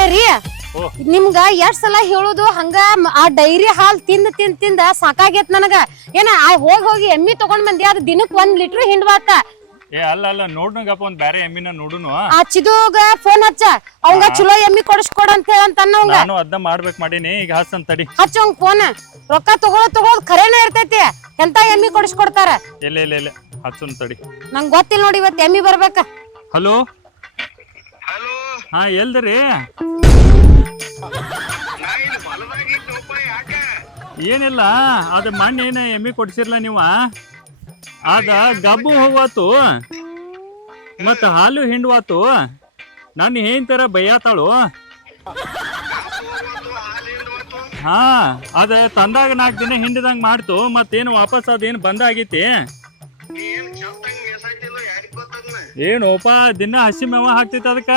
ಏ ರೀ. ನಿಮ್ಗ ಎಷ್ಟ್ ಸಲ ಹೇಳುದು ಹಂಗ ಆ ಡೈರಿ ಹಾಲ್ ತಿಂದ್ ತಿಂದ್ ತಿಂದ ಸಾಕಾಗೈತ್ ನನಗ. ಏನ ಆ ಹೋಗಿ ಹೋಗಿ ಎಮ್ಮಿ ತಗೊಂಡ್ ಬಂದಿ ಅದ್ ದಿನಕ್ ಒಂದ್ ಲೀಟರ್ ಹಿಂಡ್ವಾತ. ಏ ಅಲ್ಲ ಅಲ್ಲ ನೋಡ್ನಗಪ್ಪ ಒಂದ್ ಬ್ಯಾರೆ ಎಮ್ಮಿನ ನೋಡುನು. ಆ ಚಿದುಗ ಫೋನ್ ಹಚ್ಚ. ಅವಂಗ ಚಲೋ ಎಮ್ಮಿ ಕೊಡಿಸ್ಕೊಡ ಅಂತ ಹೇಳಂತ ಅನ್ನವಂಗ. ನಾನು ಅದ್ನ ಮಾಡ್ಬೇಕು ಮಾಡೀನಿ ಈಗ ಹಾಸನ್ ತಡಿ. ಹಚ್ಚ ಅವಂಗ ಫೋನ್ ರೊಕ್ಕ ತಗೊಳೋ ತಗೊಳದ್ ಖರೇನ ಇರ್ತೈತಿ. ಎಂತ ಎಮ್ಮಿ ಕೊಡಿಸ್ಕೊಡ್ತಾರ? ಇಲ್ಲ ಇಲ್ಲ ಇಲ್ಲ ಹಚ್ಚನ್ ತಡಿ. ನಂಗ್ ಗೊತ್ತಿಲ್ಲ ನೋಡಿ ಇವತ್ ಎಮ್ಮಿ ಬರ್ಬೇಕ. ಹಲೋ? ಹಾ ಎಲ್ದ್ರಿ ಏನಿಲ್ಲ ಅದ ಮಣ್ಣು ಏನ ಎಮ್ಮಿ ಕೊಡ್ಸಿರ್ಲ ನೀವ? ಅದ ಗಬ್ಬು ಹೋಗ್ವಾತು ಮತ್ತ ಹಾಲು ಹಿಂಡ್ವಾತು ನನ್ನ ಬೈಯಾತಾಳು. ಹೋಗ್ವತ್ತು ಹಾಲಿಂದ ಹೊತ್ತು ಹಾ ಅದ ತಂದಾಗ ನಾಲ್ಕು ದಿನ ಹಿಂಡಿದಂಗ್ ಮಾಡ್ತು ಮತ್ತೇನು ವಾಪಸ್ ಅದೇನು ಬಂದ ಆಗೈತಿ ಏನ್ ಏನೋಪ ದಿನ ಹಸಿ ಮೇವ ಹಾಕ್ತೈತಿ ಅದಕ್ಕ?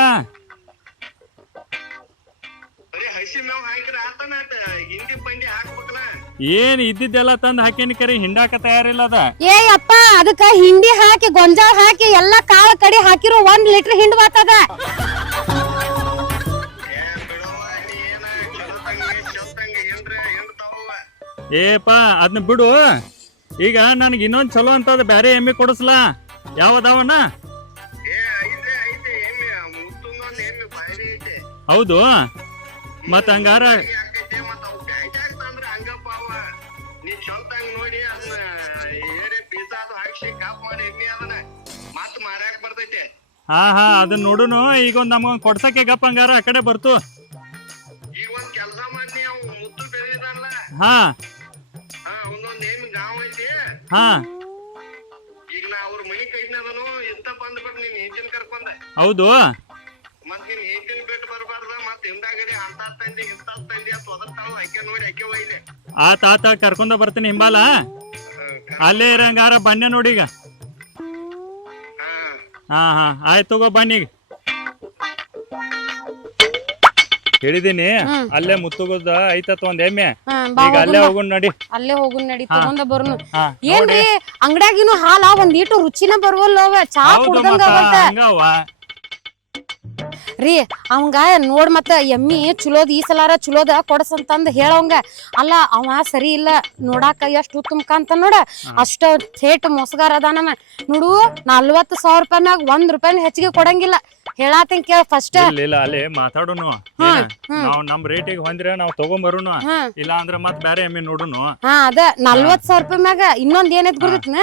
ಏನ್ ಇದ್ದಿದ್ದೆಲ್ಲ ತಂದ್ ಹಾಕೇನಿ ಕರಿ ಹಿಂಡಾಕ ತಯಾರಿಲ್ಲ ಅದ. ಏ ಅಪ್ಪ ಅದಕ್ಕ ಹಿಂಡಿ ಹಾಕಿ ಗೊಂಜಾಳ ಹಾಕಿ ಎಲ್ಲಾ ಕಾಳ ಕಡಿ ಹಾಕಿರೋ ಒಂದ್ ಲೀಟರ್ ಹಿಂಡ್ ಬಾತದ ಏಪ ಅದನ್ನ ಬಿಡು. ಈಗ ನನಗೆ ಇನ್ನೊಂದ್ ಚಲೋ ಅಂತದ ಬ್ಯಾರೆ ಎಮ್ಮೆ ಕೊಡಿಸ್ಲಾ? ಯಾವದಾವಣ್ಣ ಹೌದು. ಮತ್ತ ಹಂಗಾರ ನೀ ಚಂದಂಗ್ ನೋಡಿ ಅದನ್ನ ಏನೇ ಬೀಜ ಅದು ಹಾಕ್ಸಿ ಕಾಪ್ ಮಾಡಿ ಎಮ್ಮೆ ಅದನ್ನ. ಮತ್ ಮಾರಾಕ್ ಬರ್ತೈತೆ. ಹಾ ಹಾ ಅದನ್ನ ನೋಡುನು. ಈಗ ಒಂದ್ ನಮ್ಗೊಂದ್ ಕೊಡ್ಸಕ್ಕೆ ಗಪ್ಪ ಹಂಗಾರ ಆ ಕಡೆ ಬರ್ತು. ಈಗ ಒಂದ್ ಕೆಲ್ಸ ಮಾಡಿ ಅವ್ ಮುತ್ತು ಬೆಳೆದಿದ್ದಾನಲ್ಲ ಹಾ. ಹಾ ಒಂದೊಂದ್ ನೇಮ್ ಗಾಂವ್ ಐತಿ. ಹಾ. ಈಗ ನಾ ಅವ್ರ ಮನಿ ಕೈನದನು ಇಂತ ಬಂದ್ಬಿಟ್ಟು ನೀನ್ ಹೆಂಡತಿನ ಕರ್ಕೊಂಡೆ. ಹೌದು. ಮತ್ ನೀನ್ ಹೆಂಡತಿನ ಬಿಟ್ಟು ಬರ್ಬಾರ್ದ ಮತ್ ಹಿಂದಾಗಡಿ ಅಂತ ತಂದಿ ಇಂತ ತಂದಿ ಅಂತ ಒದರ್ತಾವ ಅಕ್ಕೆ ನೋಡಿ ಅಕ್ಕೆ ಒಯ್ಲೆ. ಆ ತಾತ ಕರ್ಕೊಂಡ ಬರ್ತೀನಿ ಹಿಂಬಾಲ. ಅಲ್ಲೇ ಇರಂಗಾರ ಬನ್ನೆ ನೋಡಿ ಈಗ. ಹಾ. ಹಾ ಆಯ್ತು ತಗೋ ಬನ್ನಿ ಈಗ. ಹೇಳಿದೀನಿ ಅಲ್ಲೇ ಮುತ್ತುಗುದ ಐತತ್ ಒಂದ್ ಎಮ್ಮೆ. ಈಗ ಅಲ್ಲೇ. ಹೋಗುನ್ ನಡಿ. ಅಲ್ಲೇ ಹೋಗುನ್ ನಡಿ ತಗೊಂಡ ಬರ್ನು. ಏನ್ರಿ ಅಂಗಡ್ಯಾಗಿನು ಹಾಲ ಒಂದ್ ಈಟು ರುಚಿನ ಬರ್ವಲ್ಲ ಅವ? ಚಾ ಕುಡ್ದಂಗ. ರೀ ಅವಂಗ ನೋಡ್ ಮತ್ತ ಎಮ್ಮಿ ಚಲೋದ್ ಈ ಸಲಾರ ಚಲೋದ ಕೊಡಸಂತಂದ್ ಹೇಳವಂಗ ಅಲ್ಲ ಅವ ಸರಿ ಇಲ್ಲ ನೋಡಾಕ ಎಷ್ಟು ಉತ್ತಮಕ ಅಂತ ನೋಡ. ಅಷ್ಟ ಥೇಟ್ ಮೋಸಗಾರ ಅದಾನ ನೋಡು ನಲ್ವತ್ತು ಸಾವಿರ ರೂಪಾಯಿನಾಗ ಒಂದ್ ರೂಪಾಯಿನ ಹೆಚ್ಚಿಗೆ ಕೊಡಂಗಿಲ್ಲ. ಹೇಳಾತಿನ್ ಕೇಳ ಫಸ್ಟ್ ಇಲ್ಲ ಇಲ್ಲ ಅಲ್ಲಿ ಮಾತಾಡೋನು. ನಾವ್ ನಮ್ ರೇಟಿಗೆ ಹೊಂದ್ರೆ ನಾವ್ ತಗೊಂಬರುನು. ಇಲ್ಲ ಅಂದ್ರ ಮತ್ ಬೇರೆ ಎಮ್ಮೆ ನೋಡುನು. ಹಾ ಅದ ನಲ್ವತ್ ಸಾವಿರ ರೂಪಾಯಿ ಮ್ಯಾಗ ಇನ್ನೊಂದ್ ಏನೈತ್ ಗೊತ್ತೈತ್ನ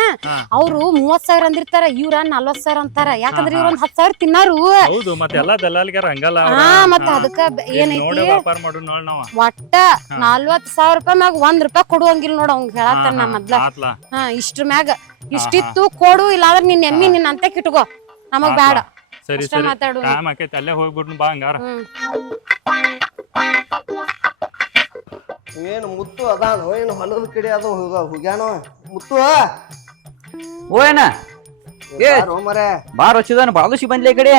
ಅವ್ರು ಮೂವತ್ ಸಾವಿರ ಅಂದಿರ್ತಾರ ಇವ್ರ ನಲ್ವತ್ ಸಾವಿರ ಅಂತಾರ. ಯಾಕಂದ್ರ ಇವ್ರ ಒಂದ್ ಹತ್ ಸಾವಿರ ತಿನ್ನಾರು. ಹೌದು ಮತ್ತೆ ಎಲ್ಲಾ ದಲ್ಲಾಳಿಗಾರ ಹಂಗಲ್ಲ ಹಾ ಮತ್ತ. ಅದಕ್ಕ ಏನೈತಿ ವ್ಯಾಪಾರ ಮಾಡು ನೋಡ್ ನಾವ. ಒಟ್ಟ ನಲ್ವತ್ ಸಾವಿರ ರೂಪಾಯಿ ಮ್ಯಾಗ ಒಂದ್ ರೂಪಾಯಿ ಕೊಡುವಂಗಿಲ್ಲ ನೋಡ ಅವ್ನ್ ಹೇಳತ್ತಾನ ನಾ ಮೊದ್ಲ. ಹಾ ಇಷ್ಟ್ರ ಮ್ಯಾಗ. ಇಷ್ಟಿತ್ತು ಕೊಡು ಇಲ್ಲಾಂದ್ರ ನಿನ್ ಎಮ್ಮಿ ನಿನ್ ಅಂತ ಇಟ್ಕೋ ನಮಗ್ ಬೇಡ ಸರಿ ಆಕೈತಿ ಅಲ್ಲೇ ಹೋಗ್ಬಿಟ್ಟು ಬಾ ಹಂಗಾರ. ಏನು ಮುತ್ತು ಅದಾನೋ ಏನು ಹೊಲದ ಕಡೆ ಅದು ಹೋಗ್ಯಾನೋ? ಮುತ್ತು. ಓ ಏನ? ಏ. ಮರ. ಬಾರ ಹಚ್ಚಿದಾನ ಬಾಲುಸಿ ಬಂದ್ಲೆ ಈ ಕಡೆ.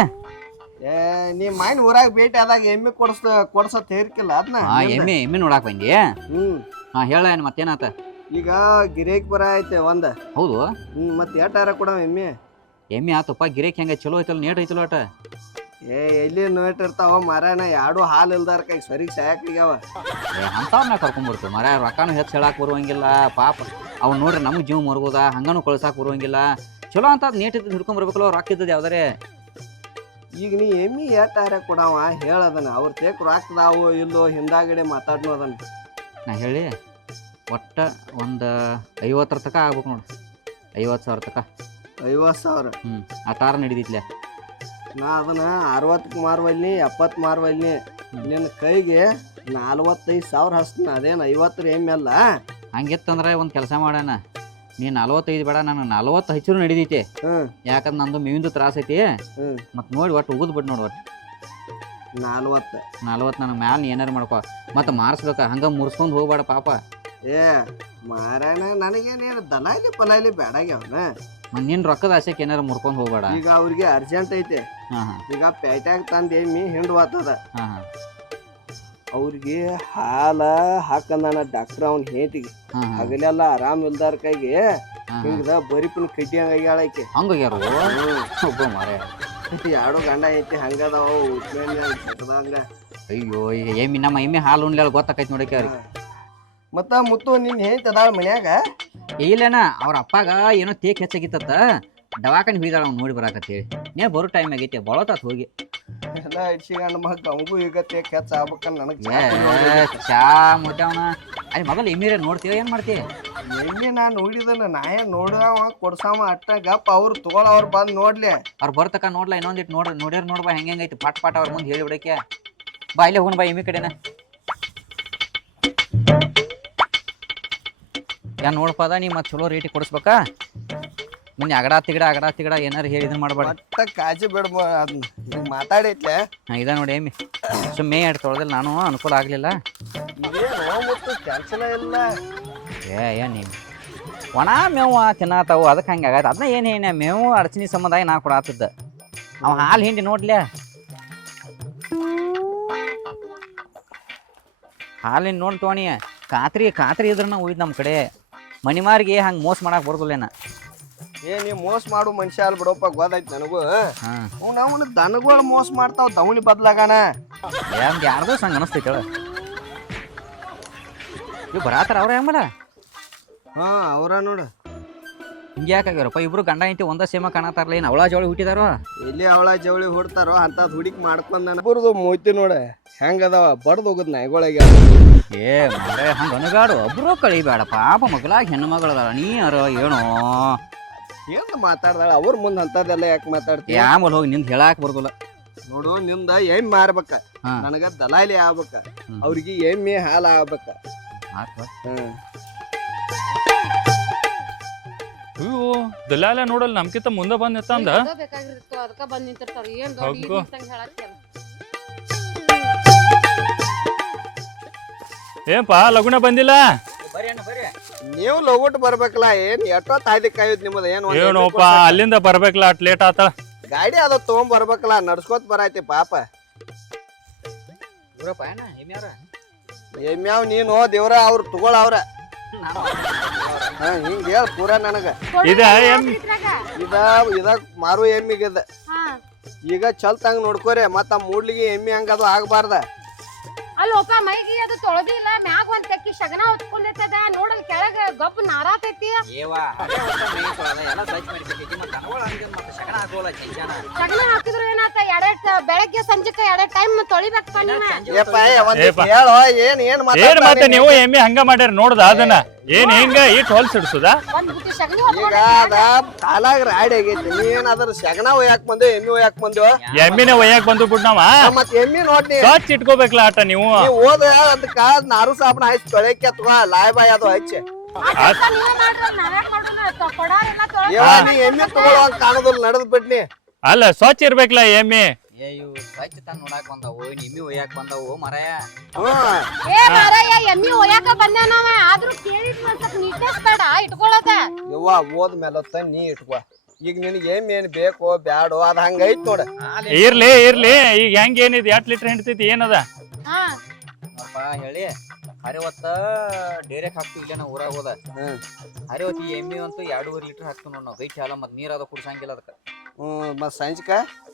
ಏ ನೀ ಮಾಯಿನ ಊರಾಗ ಭೇಟಿ ಆದಾಗ ಎಮ್ಮೆ ಕೊಡ್ಸ ಕೊಡ್ಸತ್ ತೇರ್ಕಿಲ್ಲ ಅದನ್ನ ಹಾ ಎಮ್ಮೆ ಎಮ್ಮೆ ನೋಡಾಕ್ ಬಂದಿ? ಹ್ಮ್. ಹಾ ಹೇಳ ಏನ್ ಮತ್ತೇನಾತ? ಈಗ ಗಿರೇಕ್ ಬರ ಐತೆ ಒಂದ. ಹೌದು? ಹ್ಮ್ ಮತ್ತೆ ಎಟ್ಟಾರ ಕೊಡ ಎಮ್ಮಿ? ಎಮ್ಮೆ ಆತಪ್ಪ ಗಿರೇಕ್ ಹೆಂಗ ಚಲೋ ಐತಲ್ಲ ನೇಟ್ ಐತಲ್ಲ ಅಟ ಏ ಎಲ್ಲಿ ನೋಟ್ ಇರ್ತಾವ ಮರನ ಯಾಡು ಹಾಲು ಇಲ್ದಾರ ಕೈ ಸರಿಗೆ ಸಾಯಾಕ್ಲಿಗ್ಯಾವ ಅಂತಾವ್ನ ಕರ್ಕೊಂಡ್ಬಿಡ್ತು ಮರ ರೊಕ್ಕನು ಹೆಚ್ಚು ಹೇಳಾಕ್ ಬರುವಂಗಿಲ್ಲ ಪಾಪ. ಅವ್ನು ನೋಡ್ರಿ ನಮಗ್ ಜೀವ ಮರ್ಬೋದ ಹಂಗನು ಕಳ್ಸಾಕ್ ಬರುವಂಗಿಲ್ಲ. ಚಲೋ ಅಂತ ನೇಟ್ ಇದ್ದು ಹಿಡ್ಕೊಂಡ್ ಬರ್ಬೇಕಲ್ಲ ರೊಕ್ಕ ಇದ್ದದ ಯಾವ್ದಾರೆ? ಈಗ ನೀ ಎಮ್ಮಿ ಏಟಾರ ಕೊಡವ ಹೇಳದನ ಅವ್ರ ತೇಕ್ ರೊಕ್ಕದಾವು ಇಲ್ಲೋ ಹಿಂದಾಗಡೆ ಮಾತಾಡ್ನು ಅದನ್ನ. ನಾ ಹೇಳಿ ಒಟ್ಟ ಒಂದು ಐವತ್ತರ ತಕ ಆಗ್ಬೇಕು ನೋಡು. ಐವತ್ತು ಸಾವಿರ ತಕ. ಐವತ್ ಸಾವಿರ. ಹ್ಞೂ ಆ ಟಾರ್ ನಡಿದಿತ್ಲೆ ನಾ ಅದನ್ನ ಅರವತ್ತಕ್ಕೆ ಮಾರ್ವಲ್ನಿ ಎಪ್ಪತ್ತು ಮಾರ್ವಲ್ನಿ ನಿನ್ನ ಕೈಗೆ ನಲ್ವತ್ತೈದು ಸಾವಿರ ಹಸ್ತೀನಿ ಅದೇನು ಐವತ್ತರ ಎಮ್ಮೆ ಅಲ್ಲ ಹಂಗಿತ್ತಂದ್ರೆ ಒಂದು ಕೆಲಸ ಮಾಡೋಣ ನೀ ನಲ್ವತ್ತೈದು ಬೇಡ ನನಗೆ ನಲ್ವತ್ತು ಹಚ್ಚಿರು ನಡೀತೈತಿ. ಹ್ಮ್. ಯಾಕಂದ್ರೆ ನಂದು ಮೇವಿಂದು ತ್ರಾಸ ಐತಿ. ಮತ್ತೆ ಮತ್ತು ನೋಡಿ ಒಟ್ಟು ಉಗಿದ್ ಬಿಟ್ಟು ನೋಡಿ ಒಟ್ಟು ನಲ್ವತ್ತು. ನಲ್ವತ್ತು ನನಗೆ ಮ್ಯಾಲ ನೀ ಏನಾರು ಮಾಡ್ಕೋ. ಮತ್ತು ಮಾರಿಸ್ಬೇಕ ಹಂಗೆ ಮುರ್ಸ್ಕೊಂಡು ಹೋಗ್ಬೇಡ ಪಾಪ. ಏ ಮಾರಾಯಣ ನನಗೇನೇನು ದಲಾಲಿ ಪಲಾಲಿ ಬೇಡಾಗ್ಯಾವನ ನಿನ್ನ ರೊಕ್ಕದ ಆಸೆಕ್ ಏನಾರ ಮುರ್ಕೊಂಡ್ ಹೋಗ್ಬೇಡ. ಈಗ ಅವ್ರಿಗೆ ಅರ್ಜೆಂಟ್ ಐತೆ. ಹಾಂ ಹಾಂ. ಈಗ ಪೇಟ್ಯಾಗ ತಂದು ಮೀ ಹಿಂಡ್ವಾತದ ಹಾಂ ಹಾಂ. ಅವ್ರಿಗೆ ಹಾಲ ಹಾಕಂದಾನ ಡಾಕ್ಟರ್ ಅವ್ನ ಹೇಟಿಗೆ. ಹಾಂ ಹಾಂ. ಹಗಲೆಲ್ಲ ಆರಾಮ್ ಇಲ್ದಾರ ಕೈಗೆ ಹಿಂಗದ ಬರಿಪಿನ ಕಡ್ಡಿ ಹಂಗಾಗ್ಯಾಳ ಆಕಿ. ಹಂಗ ಒಬ್ಬ ಮಾರ ಎರಡು ಗಂಡ ಐತಿ ಹಂಗದಾವ ಉಟ್ಮೇಲೆ ಅಯ್ಯೋ ಏಮಿ ನಮ್ಮ ಎಮ್ಮಿ ಹಾಲು ಉಣ್ಲಿಲ್ಲ ಗೊತ್ತಾಕೈತಿ ನೋಡಕ್ಕೆ ಅವ್ರಿಗೆ. ಮತ್ತ ಮುತ್ತು ನಿನ್ ಹೇಳ್ತ ಅದಾಳ ಮನ್ಯಾಗ? ಇಲ್ಲೇನ ಅವ್ರ ಅಪ್ಪಾಗ ಏನೋ ತೇಕ್ ಹೆಚ್ಚಾಗಿತ್ತ ದವಾಖಾನೆ ಹೋಗಿದಾಳ ಅವ್ನು ನೋಡಿ ಬರಾಕತ್ತೇಳಿ ನೀ ಬರೋ ಟೈಮ್ ಆಗೈತಿ ಬಳತಾತ್ ಹೋಗಿ. ಎಲ್ಲ ಇಡ್ಸಿಗಂಡ ಮಗ ಅವಂಗೂ ಈಗ ತೇಕ್ ಹೆಚ್ಚ ನನಗ್ ಚಾ ಮುಟ್ಟವನ ಅಲ್ಲಿ ಮೊದಲು ಇಮ್ಮಿರೇ ನೋಡ್ತೀವ ಏನು ಮಾಡ್ತೀವಿ ಎಲ್ಲಿ ನಾ ನೋಡಿದಲ್ಲ ನಾ ಏನು ನೋಡವ ಕೊಡ್ಸಾವ ಅಟ್ಟ ಗಪ್ ಅವ್ರು ತಗೊಳ ಅವ್ರು ಬಂದು ನೋಡ್ಲಿ. ಅವ್ರು ಬರ್ತಕ ನೋಡ್ಲಾ ಇನ್ನೊಂದಿಟ್ಟು ನೋಡ್ರಿ ನೋಡ್ಯಾರ ನೋಡ್ಬಾ ಹೆಂಗ್ ಹೆಂಗೈತಿ ಪಾಟ್ ಪಾಟ್ ಅವ್ರ ಮುಂದೆ ಹೇಳಿ ಬಿಡಕ್ಕೆ. ಬಾ ಇಲ್ಲೇ ಹೋಗೋಣ ಬಾ ಇಮ್ಮಿ ಕಡೆನ. ಏನ್ ನೋಡಪ್ಪ ಅದ ನೀ ಮತ್ತೆ ಚಲೋ ರೇಟ್ ಕೊಡಿಸ್ಬೇಕಾ? ಮುಂದೆ ಅಗಡ ತಿಗಡ ಅಗಡ ತಿಗಡ ಏನಾರು ಹೇಳಿ ಇದನ್ನ ಮಾಡಬೇಡ. ಒಟ್ಟ ಕಾಜಿ ಬಿಡ ಅದನ್ನ ಈಗ ಮಾತಾಡೈತ್ಲೆ ಹಾ ಇದ ನೋಡಿ ಎಮ್ಮಿ. ಮೇ ಎರಡು ತೊಳೆದಿಲ್ಲ ನಾನು ಅನುಕೂಲ ಆಗಲಿಲ್ಲ. ಮುತ್ತು ಇಲ್ಲ. ಏ ನೀನು ಒಣ ಮೇವು ತಿನ್ನತಾವು ಅದಕ್ಕೆ ಹಂಗೆ ಆಗತ್ತೆ ಅದನ್ನ ಏನು ಏನ ಮೇವು ಅಡಚಣಿ ಸಂಬಂಧ ನಾ ಕೊಡಾತದ್ದ. ಅವ ಹಾಲು ಹಿಂಡಿ ನೋಡ್ಲೆ. ಹಾಲಿನ ನೋಡಿ ತೋಣಿ. ಕಾತ್ರಿ ಕಾತ್ರಿ ಇದ್ರನ್ನ ಉಯ್ದು ನಮ್ಮ ಕಡೆ. ಮಣಿಮಾರಿಗೆ ಹಂಗೆ ಮೋಸ ಮಾಡಕ್ ಬರೋದಿಲ್ಲೇನ? ಏ ನೀ ಮೋಸ ಮಾಡು ಮನುಷ್ಯ ಅಲ್ಲಿ ಬಿಡಪ್ಪ ಗೊತ್ತಾಯ್ತು ನನಗೂ. ಹಾಂ. ಅವ್ನು ಅವನ ದನಗಳು ಮೋಸ ಮಾಡ್ತಾವ ದವಣಿ ಬದ್ಲಾಗಣ ಎರಡು ದಿವಸ ಹಂಗೆ ಅನಿಸ್ತೈತೆ ಹೇಳ. ಇವ್ ಬರಾತಾರ ಅವ್ರ ಹೆಂಗ್ ಮಾಡ? ಹಾ ಅವ್ರ ನೋಡು. ಹಿಂಗೆ ಯಾಕಾಗ್ಯಾರಪ್ಪ ಇಬ್ರು ಗಂಡ ಐತಿ ಒಂದ ಸೇಮ ಕಾಣತಾರಲ್ಲ ಏನು ಅವಳ ಜವಳಿ ಹುಟ್ಟಿದಾರೋ? ಎಲ್ಲಿ ಅವಳ ಜವಳಿ ಹುಡ್ತಾರೋ ಅಂತದ್ ಹುಡುಕ್ ಮಾಡ್ಕೊಂಡ್ ನಾನು. ಬರುದು ಮೋಯ್ತಿ ನೋಡ ಹೆಂಗ್ ಅದಾವ? ಬಡ್ದು ಹೋಗುದ್ ನಾಯಿಗಳಿಗೆ. ಏ ಮರೆ ಹಂಗ ಅನಗಾಡು. ಒಬ್ರು ಕಳಿಬೇಡ ಪಾಪ ಮಗಳಾಗ ಹೆಣ್ಣು ಮಗಳದಾಳ ನೀ ಅರ ಏನೋ? ಏನ್ ಮಾತಾಡ್ದಾಳ? ಅವ್ರ ಮುಂದ್ ಅಂತದೆಲ್ಲ ಯಾಕೆ ಮಾತಾಡ್ತಿ? ಆಮೇಲೆ ಹೋಗಿ ನಿಂದ ಹೇಳಾಕ್ ಬರ್ದಲ್ಲ. ನೋಡು ನಿಂದ ಏನ್ ಮಾರ್ಬೇಕ? ಹಾ. ನನಗ ದಲಾಲಿ ಆಗ್ಬೇಕ. ಅವ್ರಿಗೆ ಎಮ್ಮೆ ಹಾಲ ಆಗ್ಬೇಕ. ಹ್ಮ್. ಅಯ್ಯೋ ದಲ್ಲಾಲ ನೋಡಲ್ ನಮ್ಕಿಂತ ಮುಂದೆ ಬಂದ್ ಎತ್ತಂದ ಬೇಕಾಗಿರ್ತಾವ ಅದಕ್ಕ ಬಂದ್ ನಿಂತಿರ್ತಾರ ಏನ್ ಹಗ್ಗು. ಹೇಳತ್ತೀರ ಏನ್ಪಾ ಲಗುಣ ಬಂದಿಲ್ಲ? ನೀವು ಲಗುಟ್ ಬರ್ಬೇಕಲ್ಲ ಏನ್ ಎಷ್ಟೊತ್ತ ಆಯ್ತು ಕಾಯೋದ್ ನಿಮ್ಮದ ಏನು ಒಂದ್ ಏನೋಪ್ಪ ಅಲ್ಲಿಂದ ಬರ್ಬೇಕಲ್ಲ ಅಟ್ ಲೇಟ್ ಆತ ಗಾಡಿ ಅದ ತಗೊಂಡ್ ಬರ್ಬೇಕಲ್ಲ ನಡ್ಸ್ಕೊತ್ ಬರಾಯ್ತಿ ಪಾಪ. ಇವ್ರಪ್ಪ ಏನ ಎಮ್ಯಾವ್ ನೀನು ದೇವ್ರ ಅವ್ರ ತಗೊಳ ಅವ್ರ. ಹಾ ಹಿಂಗ ಹೇಳ ಪೂರ ನನಗ. ಇದ ಎಂ ಇದ ಇದ ಮಾರು ಎಮ್ಮಿಗದ ಈಗ ಚಲ್ತಂಗ್ ನೋಡ್ಕೋರಿ ಮತ್ತ ಆ ಮೂಡ್ಲಿಗೆ ಎಮ್ಮಿ ಹಂಗದು ಆಗ್ಬಾರ್ದ. ಅಲ್ಲೋಪ ಮೈಗಿ ಅದು ತೊಳೆದಿಲ್ಲ ಮ್ಯಾಗ ಒಂದ್ ತೆಕ್ಕಿ ಶಗನ ಹೊತ್ಕೊಂಡಿರ್ತದ. ನೋಡಲ್ ಕೆಳಗ ಗಪ್ ನಾರಾತೈತಿ ಶಗನ ಏನಾತ ಎರಡ್ ಬೆಳಗ್ಗೆ ಸಂಜೆಕ ಎರಡ್ ಟೈಮ್ ತೊಳಿಬೇಕಪ್ಪ ಏನ ನೀವ ಸಂಜೆ ಯಪ್ಪ ಒಂದ್ ಏಪ್ಪ. ಹೇಳು ಏನ್ ಏನ್ ಏನ್ ಮತ್ತೆ ನೀವು ಎಮ್ಮಿ ಹಂಗ ಮಾಡ್ಯಾರ ನೋಡ್ದ ಅದನ್ನ? ಏನ್ ಹೆಂಗ ಇಟ್ ಹೊಲ್ಸ್ ಇಡ್ಸುದ? ಒಂದ್ ಬುಟ್ಟಿ ಶಗನಿ ಈಗ ಅದ ಕಾಲಾಗ ರಾಡಿ ಆಗೈತಿ. ನೀ ಏನ್ ಅದ್ರ ಶಗನ ಒಯ್ಯಾಕ್ ಬಂದು ಎಮ್ಮಿ ಒಯ್ಯಾಕ್ ಬಂದು ಎಮ್ಮಿನ ಒಯ್ಯಾಕ್ ಬಂದು ಬಿಡ್ ನಾವ? ಮತ್ ಎಮ್ಮಿ ನೋಡ್ನಿ ಸ್ವಚ್ಛ ಇಟ್ಕೋಬೇಕಲ್ಲ ಆಟ ನೀವು. ನೀ ಅದಕ್ಕ ನಾರು ಸಾಬಣ ಹಚ್ಚಿ ತೊಳೆಕೆ ತಗೋ ಲಾಯ್ ಬಾಯ್ ಅದು ಹಚ್ಚಿ. ನೀವೇ ಮಾಡ್ರಲ್ಲ ನಾವ್ಯಾಕ್ ಮಾಡೋಣ ಕೊಡಾರೆಲ್ಲ ತೊಳೆದ ಯವ್ವ ನೀ ಎಮ್ಮಿ ತಗೊಳುವಂಗ ಕಾಣೋದಿಲ್ಲ ನಡೆದ್ ಬಿಡ್ನಿ ಅಲ್ಲ ಸ್ವಚ್ಛ ಇರ್ಬೇಕಲ್ಲ ಎಮ್ಮಿ. ಏ ಇವು ಸ್ವಚ್ಛ ತಂದ್ ನೋಡಾಕ್ ಬಂದವು ನಿಮ್ಮಿ ಒಯ್ಯಾಕ್ ಬಂದವು ಮರಾಯ. ಏ ಮಾರಯ್ಯ ಎಮ್ಮಿ ಒಯ್ಯಾಕ ಬಂದ ನಾವ. ಆದ್ರೂ ಕೇಳಿದ್ವಿ ಒಂದ್ ಸ್ವಲ್ಪ ನೀಟ್ನೆಸ್ ಬೇಡ ಇಟ್ಕೊಳ್ಳೋದ ಯವ್ವ ಓದ್ ಮೇಲೆ ನೀ ಇಟ್ಕೋ. ಈಗ ನಿನಗೆ ಎಮ್ಮಿ ಏನ್ ಬೇಕೋ ಬ್ಯಾಡೋ ಅದ ಹಂಗೈತ್ ನೋಡ. ಇರ್ಲಿ ಇರ್ಲಿ. ಈಗ ಹೆಂಗ್ ಏನಿದ್ ಎಷ್ಟ್ ಲೀಟರ್ ಹಿಡ್ತೈತಿ ಏನದ? ಹಾ. ನೋಡಪ್ಪ ಹೇಳಿ. ಹರಿವತ್ತ ಡೇರೆಕ್ ಹಾಕ್ತಿವಿ ಇಲ್ಲ ನಾವು ಊರಾಗ ಹೋದ. ಹ್ಮ್. ಹರಿವತ್ತಿ ಎಮ್ಮಿ ಅಂತೂ ಎರಡೂವರೆ ಲೀಟರ್ ಹಾಕ್ತೀವಿ ನೋಡಿ ನಾವು. ಗೈಟ್ ಹಾಲ ಮತ್ತೆ ನೀರಾದ ಕುಡ್ಸಂಗಿಲ್ಲ ಅದಕ್ಕೆ. ಹ್ಮ್ ಮತ್ ಸಂಜಿಕ?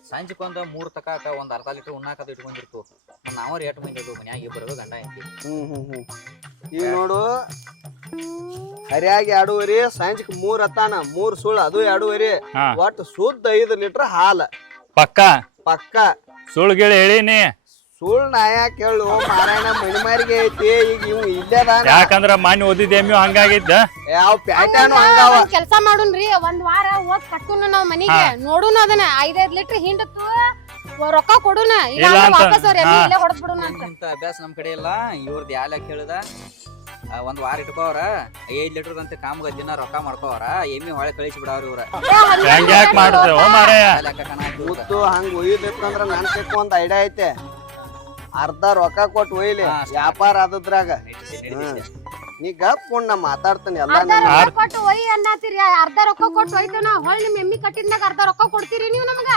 ಸಂಜೆಕ್ ಮೂರು ಮೂರ್ ಒಂದು ಒಂದ್ ಅರ್ಧ ಲೀಟರ್ ಉಣ್ಣಾಕದ ಇಟ್ಕೊಂಡಿರ್ತು. ಮತ್ತ್ ನಾವ ರೇಟ್ ಮಂದಿ ಅದು ಮನ್ಯಾಗ ಇಬ್ಬರು ಗಂಡ ಐತಿ ಹ್ಮ್ ಹ್ಮ್ ಹ್ಮ್. ಈಗ ನೋಡು. ಹರಿಯಾಗಿ ಎರಡೂವರೆ ಸಂಜಿಕ್ ಮೂರ್ ಹತ್ತಾನ ಮೂರ್ ಸುಳ್ಳು ಅದು ಎರಡೂವರೆ ಹಾ. ಒಟ್ಟು ಶುದ್ಧ ಐದು ಲೀಟರ್ ಹಾಲ. ಪಕ್ಕ? ಪಕ್ಕ. ಸುಳ್ಗಿಳಿ ಹೇಳಿನಿ ಸುಳ್ಳು ನಾಯ ಕೇಳು ಮಾರಾಯಣ ಮಣಿಮಾರಿಗೆ ಐತಿ ಈಗ ಇವ್ ಇಲ್ಲೇದಾನ ಯಾಕಂದ್ರ ಮಾನ್ಯ ಓದಿದ ಎಮ್ಮಿ ಹಂಗಾಗಿದ್ದ ಯಾವ ಪ್ಯಾಟ್ಯಾನು ಹಂಗಾವ. ಕೆಲಸ ಕೆಲ್ಸ ಮಾಡುನ್ರಿ ಒಂದ್ ವಾರ ಹೋಗ್ ಕಟ್ಟುನ ನಾವ್ ಮನಿಗೆ. ನೋಡುನ ಅದನ್ನ ಐದೈದ್ ಲೀಟರ್ ಹಿಂಡತ್ತು ರೊಕ್ಕ ಕೊಡುನ. ಇಲ್ಲ ಇಲ್ಲ ಅಂತ. ವಾಪಸ್ ಅವ್ರ ಎಮ್ಮಿ ಇಲ್ಲೇ ಹೊಡೆದ್ ಬಿಡುನ ಅಂತ ಇಂತ ಅಭ್ಯಾಸ ನಮ್ ಕಡೆ ಇಲ್ಲ. ಇವ್ರದ್ದು ಯಾಲ ಕೇಳಿದ? ಒಂದ್ ವಾರ ಇಟ್ಕೋವ್ರ ಐದ್ ಲೀಟರ್ ಅಂತ ಕಾಮ್ಗ ದಿನ ರೊಕ್ಕ ಮಾಡ್ಕೋವ್ರ ಎಮ್ಮಿ ಹೊಳೆ ಕಳಿಸಿ ಬಿಡವ್ರ ಇವ್ರ. ಹಂಗೆ ಯಾಕೆ ಮಾಡಿದ್ರೆ ಓ ಮಾರಾಯ. ಲೆಕ್ಕ ಕಣ. ಮುತ್ತು ಹಂಗ ಒಯ್ದಿತ್ತಂದ್ರ ನನ್ ಕೈಕ್ ಒಂದ್ ಐಡಿಯಾ ಐತೆ. ಅರ್ಧ ರೊಕ್ಕ ಕೊಟ್ಟು ಒಯ್ಲಿ ವ್ಯಾಪಾರ ಆದದ್ರಾಗ. ನೀ ಗಪ್ಕೊಂಡ್ ನಾ ಮಾತಾಡ್ತೀನಿ ಎಲ್ಲ ಅರ್ಧ ರೊಕ್ಕ ಕೊಟ್ಟು ಒಯ್ ಅನ್ನತ್ತೀರಿ ಅರ್ಧ ರೊಕ್ಕ ಕೊಟ್ಟು ಒಯ್ತೇವ ನಾವ್ ಹೊಳ್ ನಿಮ್ ಎಮ್ಮಿ ಕಟ್ಟಿದ್ನಾಗ ಅರ್ಧ ರೊಕ್ಕ ಕೊಡ್ತೀರಿ ನೀವು ನಮಗ?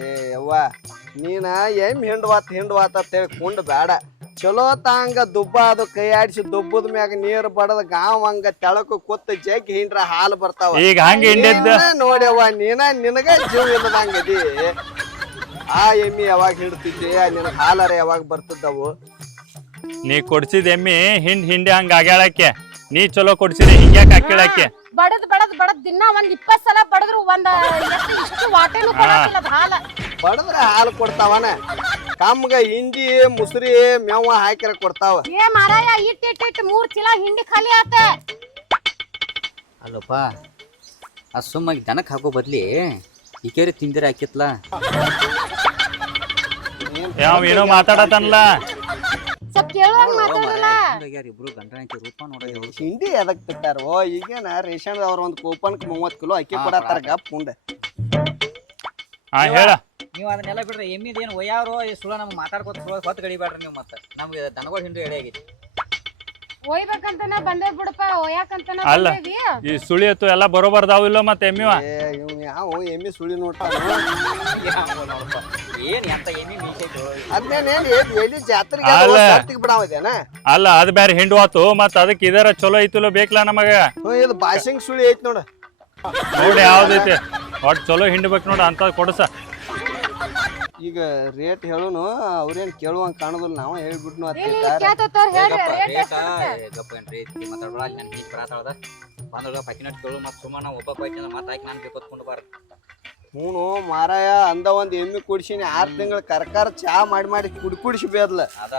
ಏ ಯವ್ವ ನೀನ ಎಂ ಹಿಂಡ್ವಾತ್ ಹಿಂಡ್ವಾತ್ ಅಂತ ಹೇಳಿ ಕುಂಡ್ ಬೇಡ ಚಲೋ ತಾಂಗ ದುಬ್ಬ ಅದು ಕೈ ಆಡಿಸಿ ದುಬ್ಬದ ಮ್ಯಾಗ ನೀರ್ ಬಡದ ಗಾವ್ ಹಂಗ ತೆಳಕು ಕುತ್ತ ಜಗ್ ಹಿಂಡ್ರ ಹಾಲು ಬರ್ತಾವ. ಈಗ ಹಂಗ ನೋಡ್ಯವ್ವ ನೀನ ನಿನಗ ಜೀವ ಇಲ್ಲದಂಗದಿ ಆ ಎಮ್ಮಿ ಯಾವಾಗ ಹಿಡ್ತಿದ್ದೆ? ನಿನ್ನ ಹಾಲರ ಯಾವಾಗ ಬರ್ತಿದ್ದವು? ನೀ ಕೊಡ್ಸಿದ ಎಮ್ಮಿ ಹಿಂಡ್ ಹಿಂಡಿ ಹಂಗ ಆಗ್ಯಾಳಕ್ಕೆ. ನೀ ಚಲೋ ಕೊಡ್ಸಿದಿ ಹಿಂಗ್ಯಾಕ ಹಾಕಿಳಕ್ಕೆ ಬಡದ್ ಬಡದ್ ಬಡದ್ ದಿನ ಒಂದ್ ಇಪ್ಪತ್ ಸಲ ಬಡದ್ರು ಒಂದ್ ಎಷ್ಟು ಇಷ್ಟು ವಾಟೆನು ಕೊಡಂಗಿಲ್ಲ ಅದ್ ಹಾಲ. ಬಡದ್ರ ಹಾಲು ಕೊಡ್ತಾವನ? ಕಮ್ಗ ಹಿಂಡಿ ಮುಸ್ರಿ ಮೇವ ಹಾಕಿರ ಕೊಡ್ತಾವ. ಏ ಮಾರಾಯ ಇಟ್ ಇಟ್ ಇಟ್ ಮೂರ್ ಚೀಲ ಹಿಂಡಿ ಖಾಲಿ ಆತ. ಅಲ್ಲಪ್ಪ ಆ ಸುಮ್ಮಾಗಿ ದನಕ್ಕೆ ಹಾಕೋ ಬದ್ಲಿ ಈಕೇರಿ ತಿಂದಿರ ಹಾಕಿತ್ಲ? ಯಾವ ಏನೋ ಮಾತಾಡತನ್ಲ ಸ್ವಲ್ಪ ಕೇಳುವಂಗ್ ಮಾತಾಡಲ್ಲ. ಇಬ್ರು ರೂಪ ಹಿಂಡಿ ಎದಕ್ ಬಿಟ್ಟಾರೋ? ಈಗೇನ ರೇಷನ್ ಅವ್ರ ಒಂದ್ ಕೂಪನ್ಕ್ ಮೂವತ್ ಕಿಲೋ ಅಕ್ಕಿ ಕೊಡತ್ತಾರ ಗಪ್ ಮುಂದೆ ಹಾ ಹೇಳ. ನೀವು ಅದನ್ನೆಲ್ಲ ಬಿಡ್ರಿ ಎಮ್ಮಿದ ಏನು ಒಯ್ಯಾರೋ ಸುಳ ನಮ್ಗೆ ಮಾತಾಡ್ಕೊತ ಹೊತ್ತು ಗಡಿಬೇಡ್ರಿ ನೀವು ಮತ್ತೆ. ನಮ್ಗೆ ದನಗಳು ಹಿಂಡು ಎಡೆ ಒಯ್ಬೇಕಂತನ ಬಂದೇ ಬಿಡಪ್ಪ ಒಯ್ಯಾಕಂತನ ಅಲ್ಲ. ಬಂದೇವಿ ಈ ಸುಳಿ ಅತ್ತು ಎಲ್ಲ ಬರೋಬರ್ದಾವಿಲ್ಲ ಮತ್ತೆ ಎಮ್ಮಿವ ಏ ಇವ್ ಯಾವ ಎಮ್ಮಿ ಸುಳಿ ನೋಡ್ತಾನ ಏನ್ ಎಂತ ಎಮ್ಮಿ ಮೀಸೈತು ಅದ್ನೇನೇನ್ ಎಲ್ಲಿ ಜಾತ್ರೆಗೆ ಅಲ್ಲ. ಸತ್ತಿಗೆ ಬಿಡಾವದೇನ ಅಲ್ಲ ಅದ್ ಬ್ಯಾರೆ ಹಿಂಡು ಆತು ಮತ್ತೆ ಅದಕ್ಕೆ ಇದರ ಚಲೋ ಐತಿಲೋ ಬೇಕಲ್ಲ ನಮಗ? ಇದು ಬಾಸಿಂಗ್ ಸುಳಿ ಐತ್ ನೋಡ. ನೋಡಿ ಯಾವ್ದೈತಿ ಒಟ್ ಚಲೋ ಹಿಂಡ್ಬೇಕು ನೋಡ ಅಂತ ಕೊಡಸ. ಈಗ ರೇಟ್ ಹೇಳುನು ಅವ್ರೇನ್ ಕೇಳುವಂಗ ಕಾಣೋದಿಲ್ಲ. ನಾವ ಹೇಳ್ಬಿಟ್ನು ಹ್ಞೂ ಮಾರಾಯ ಅಂದ ಒಂದ್ ಎಮ್ಮಿ ಕುಡ್ಸಿನಿ ಆರ್ ತಿಂಗಳ ಕರ್ಕಾರ ಚಾ ಮಾಡಿ ಮಾಡಿ ಕುಡಿ ಕುಡಿಸಿ ಬೇದ್ಲ. ಅದ.